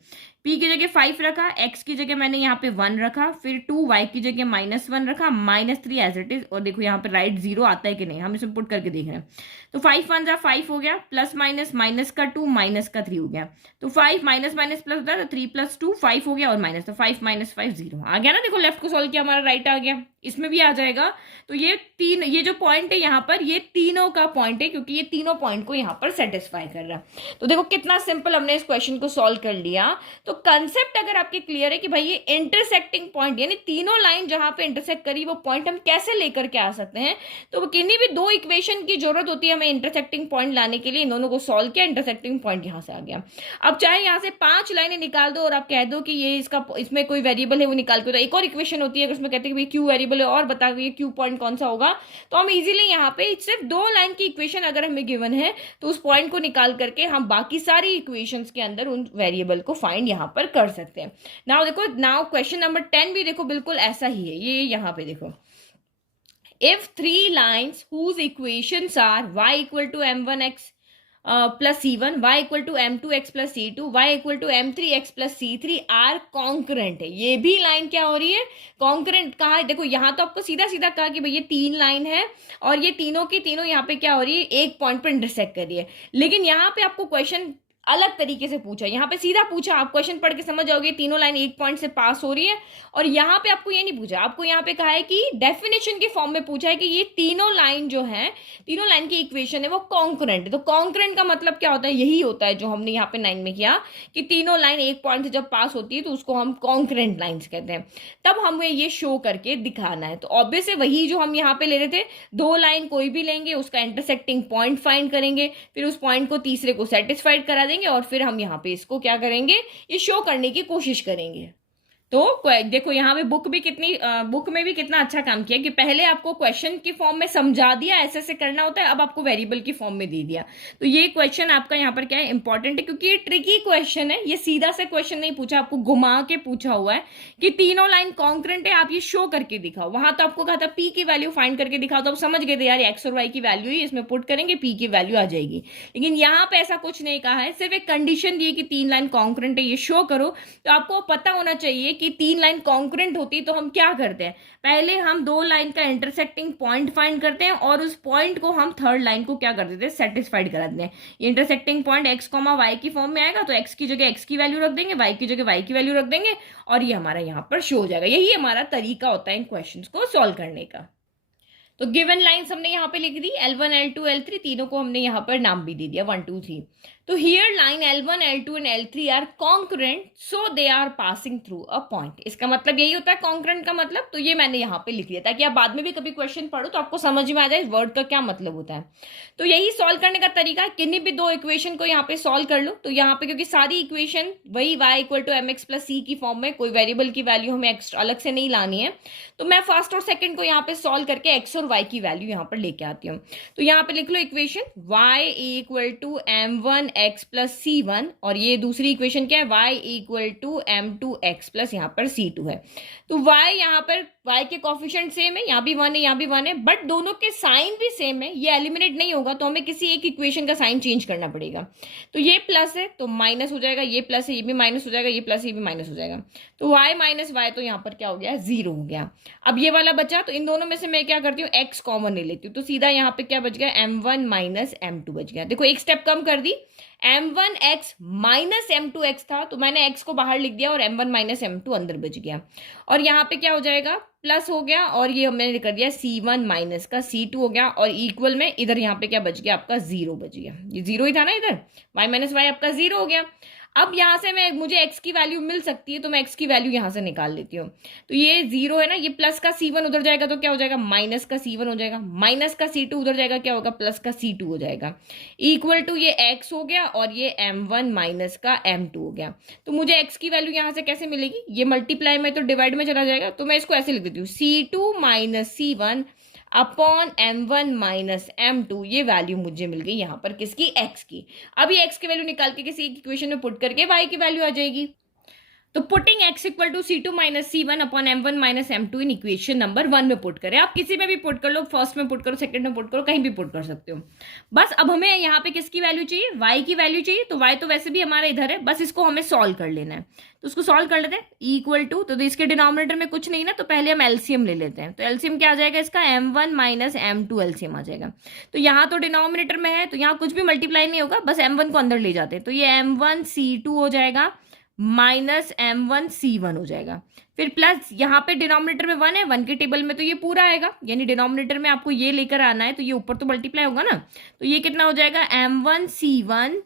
p की जगह 5 रखा, x की जगह मैंने यहाँ पे 1 रखा, फिर 2 y की जगह -1 रखा, -3 एज इट इज, और देखो यहाँ पे राइट 0 आता है कि नहीं, हम इसे पुट करके देख रहे हैं। तो 5 1 जा 5 हो गया, प्लस माइनस, माइनस का 2 माइनस का 3 हो गया, तो 5 माइनस माइनस प्लस होता है, तो 3 + 2 5 हो गया, और माइनस, तो 5 - 5 0 आ गया ना। देखो लेफ्ट को सॉल्व किया, हमारा राइट आ गया, इसमें भी आ जाएगा। तो ये जो पॉइंट है यहाँ पर, ये तीनों का पॉइंट है, क्योंकि ये तीनों पॉइंट को यहाँ पर सेटिस्फाई कर रहा है। तो देखो कितना सिंपल हमने इस क्वेश्चन को सॉल्व कर लिया। तो कंसेप्ट अगर आपके क्लियर है कि भाई ये इंटरसेक्टिंग पॉइंट, यानी तीनों लाइन जहां पे इंटरसेक्ट करी वो पॉइंट हम कैसे लेकर के आ सकते हैं, तो किन्हीं भी 2 इक्वेशन की जरूरत होती है हमें इंटरसेक्टिंग पॉइंट लाने के लिए। इन दोनों को सॉल्व किया, इंटरसेक्टिंग पॉइंट यहां से आ गया। अब चाहे यहां से 5 लाइनें निकाल दो और आप कह दो कि ये इसमें कोई वेरिएबल है वो निकाल के, तो एक और इक्वेशन होती है उसमें कहते हैं कि क्यू वेरिएबल है और बता दो क्यू पॉइंट कौन सा होगा, तो हम इजीली यहाँ पे सिर्फ 2 लाइन की इक्वेशन अगर हमें गिवन है तो उस पॉइंट को निकाल करके हम बाकी सारी इक्वेशंस के अंदर उन वेरिएबल को फाइंड यहाँ पर कर सकते हैं। नाउ क्वेश्चन नंबर 10 भी देखो बिल्कुल ऐसा ही है। ये यहाँ पे देखो, if 3 lines whose equations are y = m1x plus c1, y = m2x plus c2, y = m3x plus c3 are concurrent है। ये भी लाइन क्या हो रही है, कॉन्करेंट। कहा देखो, यहाँ तो आपको सीधा सीधा कहा कि भाई ये 3 लाइन है और ये तीनों की तीनों यहाँ पे क्या हो रही है, एक पॉइंट पर इंटरसेक्ट कर रही है। लेकिन यहाँ पे आपको क्वेश्चन अलग तरीके से पूछा, यहाँ पे सीधा पूछा, आप क्वेश्चन पढ़ के समझ जाओगे तीनों लाइन एक पॉइंट से पास हो रही है। और यहाँ पे आपको ये नहीं पूछा, आपको यहाँ पे कहा है कि डेफिनेशन के फॉर्म में पूछा है कि ये तीनों लाइन जो है, तीनों लाइन की इक्वेशन है वो कॉन्करेंट है। तो कॉन्करेंट का मतलब क्या होता है, यही होता है जो हमने यहाँ पे 9 में किया कि तीनों लाइन एक पॉइंट से जब पास होती है तो उसको हम कॉन्करेंट लाइन्स कहते हैं। तब हमें ये शो करके दिखाना है। तो ऑब्वियस है वही जो हम यहाँ पे ले रहे थे, 2 लाइन कोई भी लेंगे, उसका इंटरसेक्टिंग पॉइंट फाइंड करेंगे, फिर उस पॉइंट को तीसरे को सेटिस्फाइड करा देंगे और फिर हम यहाँ पे इसको क्या करेंगे, ये शो करने की कोशिश करेंगे। तो देखो यहाँ पे बुक में भी कितना अच्छा काम किया कि पहले आपको क्वेश्चन की फॉर्म में समझा दिया ऐसे ऐसे करना होता है, अब आपको वेरिएबल की फॉर्म में दे दिया। तो ये क्वेश्चन आपका यहाँ पर क्या है, इंपॉर्टेंट है, क्योंकि ये ट्रिकी क्वेश्चन है। ये सीधा से क्वेश्चन नहीं पूछा, आपको घुमा के पूछा हुआ है कि तीनों लाइन कॉन्करेंट है, आप ये शो करके दिखाओ। वहां तो आपको कहा था पी की वैल्यू फाइंड करके दिखाओ, तो आप समझ गए थे यार एक्स और वाई की वैल्यू ही इसमें पुट करेंगे, पी की वैल्यू आ जाएगी। लेकिन यहाँ पे ऐसा कुछ नहीं कहा है, सिर्फ एक कंडीशन दी कि तीन लाइन कॉन्करेंट है, ये शो करो। तो आपको पता होना चाहिए कि तीन लाइन कॉन्करेंट होती तो हम क्या करते हैं, पहले हम दो लाइन का इंटरसेक्टिंग पॉइंट फाइंड करते हैं और उस पॉइंट को हम थर्ड लाइन को क्या कर देते हैं, सेटिस्फाइड करा देते हैं। ये intersecting point x comma y की फॉर्म में आएगा, तो एक्स की जगह एक्स की वैल्यू रख देंगे, वाई की जगह वाई की वैल्यू रख देंगे, और ये हमारा यहाँ पर शो हो जाएगा। यही हमारा तरीका होता है इन क्वेश्चन को सॉल्व करने का। तो गिवन लाइंस हमने यहाँ पे लिख दी, L1 L2 L3, तीनों को हमने यहाँ पर नाम भी दे दिया 1 2 3। तो here line L1 L2 and L3 are concurrent, so they are passing through a point. इसका मतलब यही होता है कॉन्करेंट का मतलब। तो ये मैंने यहाँ पे लिख दिया ताकि आप बाद में भी कभी क्वेश्चन पढ़ो तो आपको समझ में आ जाए इस वर्ड का क्या मतलब होता है। तो यही सॉल्व करने का तरीका है, किन्हीं भी दो इक्वेशन को यहाँ पे सॉल्व कर लो। तो यहाँ पे क्योंकि सारी इक्वेशन वही y equal to M X plus C की फॉर्म में, कोई वेरिएबल की वैल्यू हमें एक्स्ट्रा अलग से नहीं लानी है, तो मैं फर्स्ट और सेकंड को यहाँ पे सॉल्व करके एक्स और वाई की वैल्यू यहाँ पर लेके आती हूँ। तो यहाँ पे लिख लो equation y equal to m1 x plus c1, और ये दूसरी इक्वेशन क्या है, y equal to m2 x plus यहाँ पर c2 है। तो y यहाँ पर y के कॉफिशिएंट सेम है, यहाँ भी 1 है यहाँ भी 1 है, बट दोनों के साइन भी सेम है, ये एलिमिनेट नहीं होगा, तो हमें किसी एक इक्वेशन का साइन चेंज करना पड़ेगा। तो ये प्लस है तो माइनस हो जाएगा, ये प्लस है ये भी माइनस हो जाएगा, ये प्लस है ये भी माइनस हो जाएगा। तो y माइनस वाई तो यहाँ पर क्या हो गया, 0 हो गया। अब ये वाला बचा, तो इन दोनों में से मैं क्या करती हूँ, x कॉमन ले लेती हूँ, तो सीधा यहाँ पे क्या बच गया, m1 माइनस m2 बच गया। देखो एक स्टेप कम कर दी, m1x माइनस m2x था, तो मैंने x को बाहर लिख दिया और m1 माइनस m2 अंदर बच गया। और यहाँ पे क्या हो जाएगा, प्लस हो गया, और ये मैंने कर दिया c1 माइनस का c2 हो गया, और इक्वल में इधर यहाँ पे क्या बच गया, आपका 0 बच गया। ये 0 ही था ना, इधर y माइनस वाई आपका 0 हो गया। अब यहाँ से मुझे x की वैल्यू मिल सकती है, तो मैं x की वैल्यू यहाँ से निकाल लेती हूँ। तो ये 0 है ना, ये प्लस का c1 उधर जाएगा तो क्या हो जाएगा, माइनस का c1 हो जाएगा, माइनस का c2 उधर जाएगा क्या होगा, प्लस का c2 हो जाएगा, इक्वल टू ये x हो गया, और ये m1 माइनस का m2 हो गया। तो मुझे x की वैल्यू यहाँ से कैसे मिलेगी, ये मल्टीप्लाई में तो डिवाइड में चला जाएगा, तो मैं इसको ऐसे लिख देती हूँ, c2 minus c1 upon m1 minus m2, ये वैल्यू मुझे मिल गई यहाँ पर किसकी, x की। अब ये x की वैल्यू निकाल के किसी एक इक्वेशन में पुट करके y की वैल्यू आ जाएगी। तो putting x equal to c2 minus c1 upon m1 minus m2 in equation number 1 में पुट करें। आप किसी में भी पुट कर लो, फर्स्ट में पुट करो, सेकंड में पुट करो, कहीं भी पुट कर सकते हो। बस अब हमें यहाँ पे किसकी वैल्यू चाहिए, y की वैल्यू चाहिए। तो y तो वैसे भी हमारा इधर है, बस इसको हमें सॉल्व कर लेना है। तो उसको सॉल्व कर लेते हैं, इक्वल टू, तो इसके डिनोमिनेटर में कुछ नहीं ना, तो पहले हम एलसीएम ले लेते हैं। तो एलसीएम क्या आ जाएगा इसका, m1 माइनस m2 एलसीएम आ जाएगा। तो यहाँ तो डिनोमिनेटर में है, तो यहाँ कुछ भी मल्टीप्लाई नहीं होगा, बस m1 को अंदर ले जाते हैं, तो ये m1 c2 हो जाएगा माइनस m1 c1 हो जाएगा। फिर प्लस यहाँ पे डिनोमिनेटर में 1 है, 1 के टेबल में तो ये पूरा आएगा, यानी डिनोमिनेटर में आपको ये लेकर आना है, तो ये ऊपर तो मल्टीप्लाई होगा ना, तो ये कितना हो जाएगा, m1 c1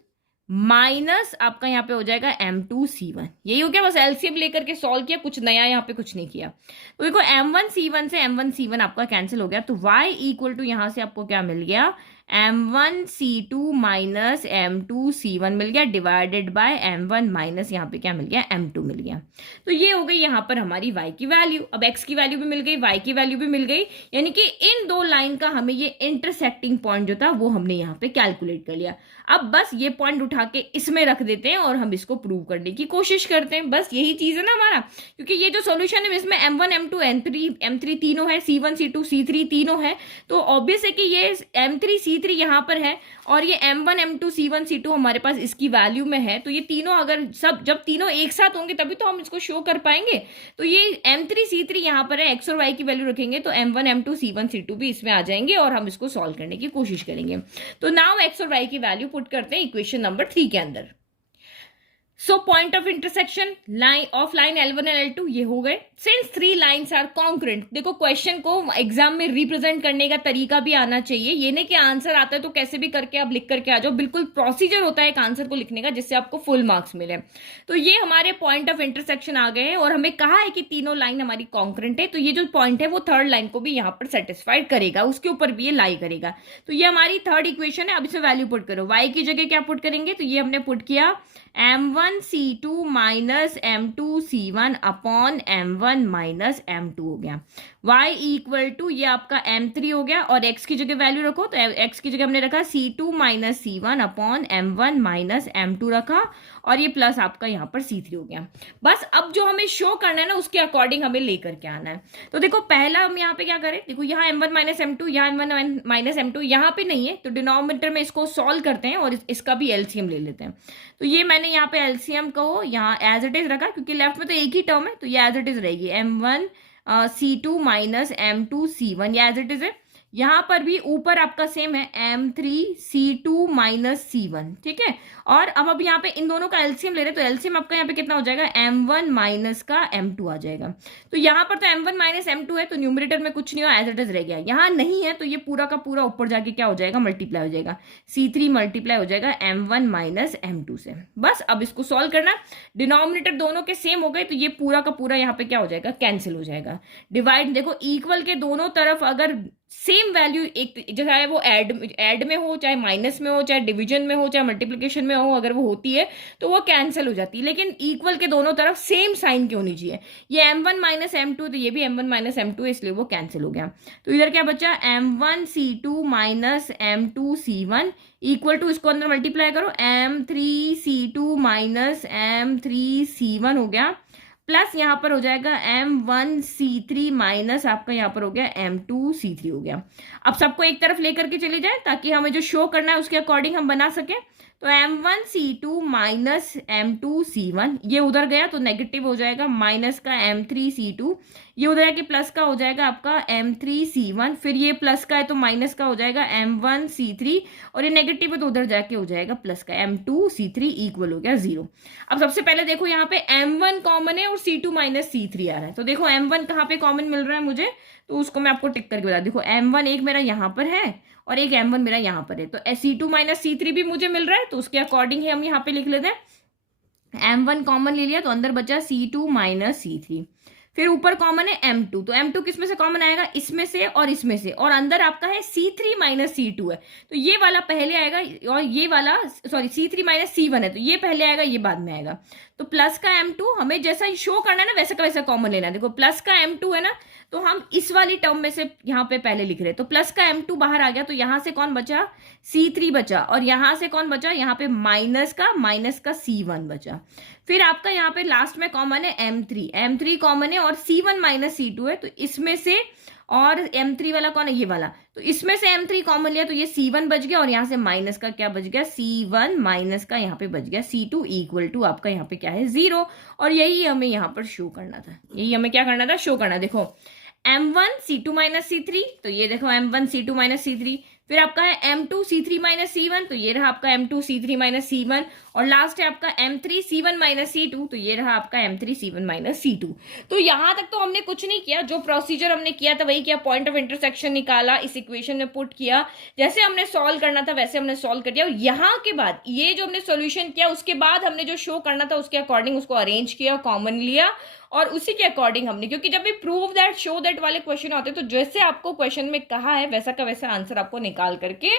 माइनस आपका यहाँ पे हो जाएगा m2 c1। यही हो गया, बस एलसीएम लेकर के सॉल्व किया, कुछ नया यहाँ पे कुछ नहीं किया। तो देखो m1 c1 से m1 c1 आपका कैंसिल हो गया, तो y इक्वल टू यहाँ से आपको क्या मिल गया, m1 c2 minus m2 c1 मिल गया, डिवाइडेड बाय m1 माइनस यहाँ पे क्या मिल गया, m2 मिल गया। तो ये हो गई यहाँ पर हमारी y की वैल्यू। अब x की वैल्यू भी मिल गई, y की वैल्यू भी मिल गई, यानी कि इन दो लाइन का हमें ये इंटरसेक्टिंग पॉइंट जो था वो हमने यहाँ पे कैलकुलेट कर लिया। अब बस ये पॉइंट उठा के इसमें रख देते हैं और हम इसको प्रूव करने की कोशिश करते हैं। बस यही चीज है ना हमारा, क्योंकि ये जो सॉल्यूशन है इसमें m1 m2 m3 तीनों है, c1 c2 c3 तीनों है, तो ऑब्वियस है कि ये m3 c3 यहाँ पर है, और ये m1 m2 c1 c2 हमारे पास इसकी वैल्यू में है। तो ये तीनों अगर जब तीनों एक साथ होंगे तभी तो हम इसको शो कर पाएंगे। तो ये m3 c3 यहाँ पर है, x और y की वैल्यू रखेंगे तो m1 m2 c1 c2 भी इसमें आ जाएंगे, और हम इसको सॉल्व करने की कोशिश करेंगे। तो नाउ x और y की वैल्यू पुट करते हैं इक्वेशन नंबर 3 के अंदर। So point of intersection of line L1 and L2 ये हो गए। सिंस 3 लाइन्स आर कॉन्करेंट, देखो क्वेश्चन को एग्जाम में रिप्रेजेंट करने का तरीका भी आना चाहिए, ये नहीं कि आंसर आता है तो कैसे भी करके आप लिख करके आ जाओ, बिल्कुल प्रोसीजर होता है एक आंसर को लिखने का जिससे आपको फुल मार्क्स मिले। तो ये हमारे पॉइंट ऑफ इंटरसेक्शन आ गए हैं, और हमें कहा है कि तीनों लाइन हमारी कॉन्करेंट है, तो ये जो पॉइंट है वो थर्ड लाइन को भी यहाँ पर सेटिस्फाइड करेगा, उसके ऊपर भी ये लाई करेगा। तो ये हमारी थर्ड इक्वेशन है। अब इसमें वैल्यू पुट करो, y की जगह क्या पुट करेंगे, तो ये हमने पुट किया m1 M1C2 minus M2C1 upon M1 minus M2 हो गया। y इक्वल टू ये आपका M3 हो गया और x की जगह वैल्यू रखो तो x की जगह हमने रखा C2 minus C1 upon M1 minus M2 रखा और ये प्लस आपका यहाँ पर C3 हो गया। बस अब जो हमें शो करना है ना उसके अकॉर्डिंग हमें लेकर के आना है। तो देखो पहला हम यहाँ पे क्या करें, देखो यहाँ M1 माइनस M2, यहाँ M1 माइनस M2 यहाँ पे नहीं है तो डिनोमिनेटर में इसको सॉल्व करते हैं और इसका भी एलसीएम ले लेते हैं। तो ये मैंने यहाँ पे एलसीएम को यहाँ एज इट इज रखा क्योंकि लेफ्ट में तो एक ही टर्म है तो ये एज इट इज रहेगी M1C2 माइनस M2C1, ये एज इट इज है। यहां पर भी ऊपर आपका सेम है M3C2 माइनस C1, ठीक है। और अब यहाँ पे इन दोनों का एलसीएम ले रहे तो एलसीएम आपका यहाँ पे कितना हो जाएगा, M1 माइनस का M2 आ जाएगा। तो यहाँ पर तो M1 माइनस M2 है तो न्यूमरेटर में कुछ नहीं हो, एज इट इज रह गया। यहाँ नहीं है तो ये पूरा का पूरा ऊपर जाके क्या हो जाएगा, मल्टीप्लाई हो जाएगा, C3 मल्टीप्लाई हो जाएगा M1 माइनस M2 से। बस अब इसको सॉल्व करना, डिनोमिनेटर दोनों के सेम हो गए तो ये पूरा का पूरा यहाँ पे क्या हो जाएगा, कैंसिल हो जाएगा। डिवाइड देखो इक्वल के दोनों तरफ अगर सेम वैल्यू एक चाहे वो ऐड में हो, चाहे माइनस में हो, चाहे डिवीजन में हो, चाहे मल्टीप्लिकेशन में हो, अगर वो होती है तो वो कैंसिल हो जाती है। लेकिन इक्वल के दोनों तरफ सेम साइन क्यों नहीं चाहिए, ये M1 माइनस M2 तो ये भी M1 माइनस M2 है इसलिए वो कैंसिल हो गया। तो इधर क्या बचा, M1C2 minus M2C1 equal to, इसको अंदर मल्टीप्लाई करो, M3C2 माइनस M3C1 हो गया प्लस यहाँ पर हो जाएगा M1C3 माइनस आपका यहाँ पर हो गया M2C3 हो गया। अब सबको एक तरफ लेकर के चले जाए ताकि हमें जो शो करना है उसके अकॉर्डिंग हम बना सके। तो M1C2 माइनस M2C1 ये उधर गया तो नेगेटिव हो जाएगा, माइनस का M3C2 ये उधर आके प्लस का हो जाएगा आपका M3C1, फिर ये प्लस का है तो माइनस का हो जाएगा M1C3 और ये नेगेटिव है तो उधर जाके हो जाएगा प्लस का M2C3 इक्वल हो गया 0। अब सबसे पहले देखो यहाँ पे M1 कॉमन है और C2 माइनस C3 आ रहा है तो देखो M1 कहाँ पे कॉमन मिल रहा है मुझे, तो उसको मैं आपको टिक करके बता, देखो M1 एक मेरा यहाँ पर है और एक M1 मेरा यहाँ पर है तो C2 माइनस C3 भी मुझे मिल रहा है तो उसके अकॉर्डिंग ही हम यहाँ पे लिख लेते हैं। M1 कॉमन ले लिया तो अंदर बचा C2 माइनस C3, फिर ऊपर कॉमन है M2 तो M2 किस में से कॉमन आएगा, इसमें से और इसमें से, और अंदर आपका है C3 माइनस C2 है तो ये वाला पहले आएगा और ये वाला C3 माइनस C1 है तो ये पहले आएगा ये बाद में आएगा। तो प्लस का M2 हमें जैसा शो करना है ना वैसा का वैसा कॉमन लेना है। देखो प्लस का M2 है ना तो हम इस वाली टर्म में से यहाँ पे पहले लिख रहे हैं तो प्लस का M2 बाहर आ गया तो यहां से कौन बचा, C3 बचा, और यहां से कौन बचा, यहाँ पे माइनस का C1 बचा। फिर आपका यहाँ पे लास्ट में कॉमन है M3 कॉमन है और C1 माइनस C2 है तो इसमें से, और M3 वाला कौन है, ये वाला, तो इसमें से M3 कॉमन लिया तो ये C1 बच गया और यहाँ से माइनस का क्या बच गया, C1 माइनस का यहाँ पे बच गया C2 इक्वल टू आपका यहाँ पे क्या है 0। और यही हमें यहाँ पर शो करना था, यही हमें क्या करना था, शो करना। देखो M1C2 माइनस C3 तो ये देखो M1C2 माइनस C3, फिर आपका है M2C3 माइनस C1 तो ये रहा आपका M2C3 माइनस C1, और लास्ट है आपका M3C1 माइनस C2 तो ये रहा आपका M3C1 माइनस C2। तो यहां तक तो हमने कुछ नहीं किया, जो प्रोसीजर हमने किया था वही किया, पॉइंट ऑफ इंटरसेक्शन निकाला, इस इक्वेशन में पुट किया, जैसे हमने सॉल्व करना था वैसे हमने सॉल्व कर दिया। और यहाँ के बाद ये जो हमने सोल्यूशन किया उसके बाद हमने जो शो करना था उसके अकॉर्डिंग उसको अरेंज किया, कॉमन लिया और उसी के अकॉर्डिंग हमने, क्योंकि जब भी प्रूव दैट शो दैट वाले क्वेश्चन होते हैं तो जैसे आपको क्वेश्चन में कहा है वैसा का वैसा आंसर आपको निकाल करके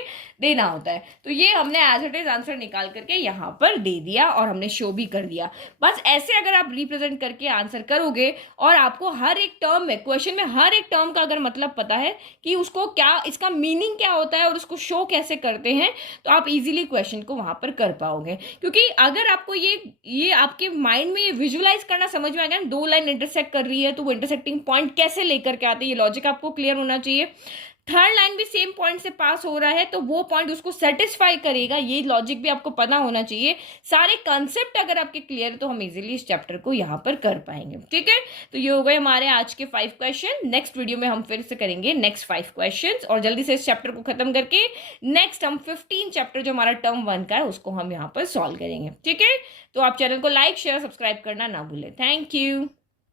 देना होता है। तो ये हमने एज इट इज आंसर निकाल करके यहाँ पर दे दिया और हमने शो भी कर दिया। बस ऐसे अगर आप रिप्रेजेंट करके आंसर करोगे और आपको हर एक टर्म में, क्वेश्चन में हर एक टर्म का अगर मतलब पता है कि उसको क्या, इसका मीनिंग क्या होता है और उसको शो कैसे करते हैं, तो आप इजीली क्वेश्चन को वहां पर कर पाओगे। क्योंकि अगर आपको ये आपके माइंड में ये विजुअलाइज करना समझ में आ गया, दो लाइन इंटरसेक्ट कर रही है तो वो इंटरसेक्टिंग पॉइंट कैसे लेकर के आते हैं, ये लॉजिक आपको क्लियर होना चाहिए। थर्ड लाइन भी सेम पॉइंट से पास हो रहा है तो वो पॉइंट उसको सेटिस्फाई करेगा, ये लॉजिक भी आपको पता होना चाहिए। सारे कंसेप्ट अगर आपके क्लियर है तो हम इजीली इस चैप्टर को यहां पर कर पाएंगे। ठीक है, तो ये हो गए हमारे आज के 5 क्वेश्चन। नेक्स्ट वीडियो में हम फिर से करेंगे नेक्स्ट 5 क्वेश्चन और जल्दी से इस चैप्टर को खत्म करके नेक्स्ट हम 15 चैप्टर जो हमारा टर्म 1 का है उसको हम यहाँ पर सॉल्व करेंगे। ठीक है, तो आप चैनल को लाइक शेयर सब्सक्राइब करना ना भूलें। Thank you.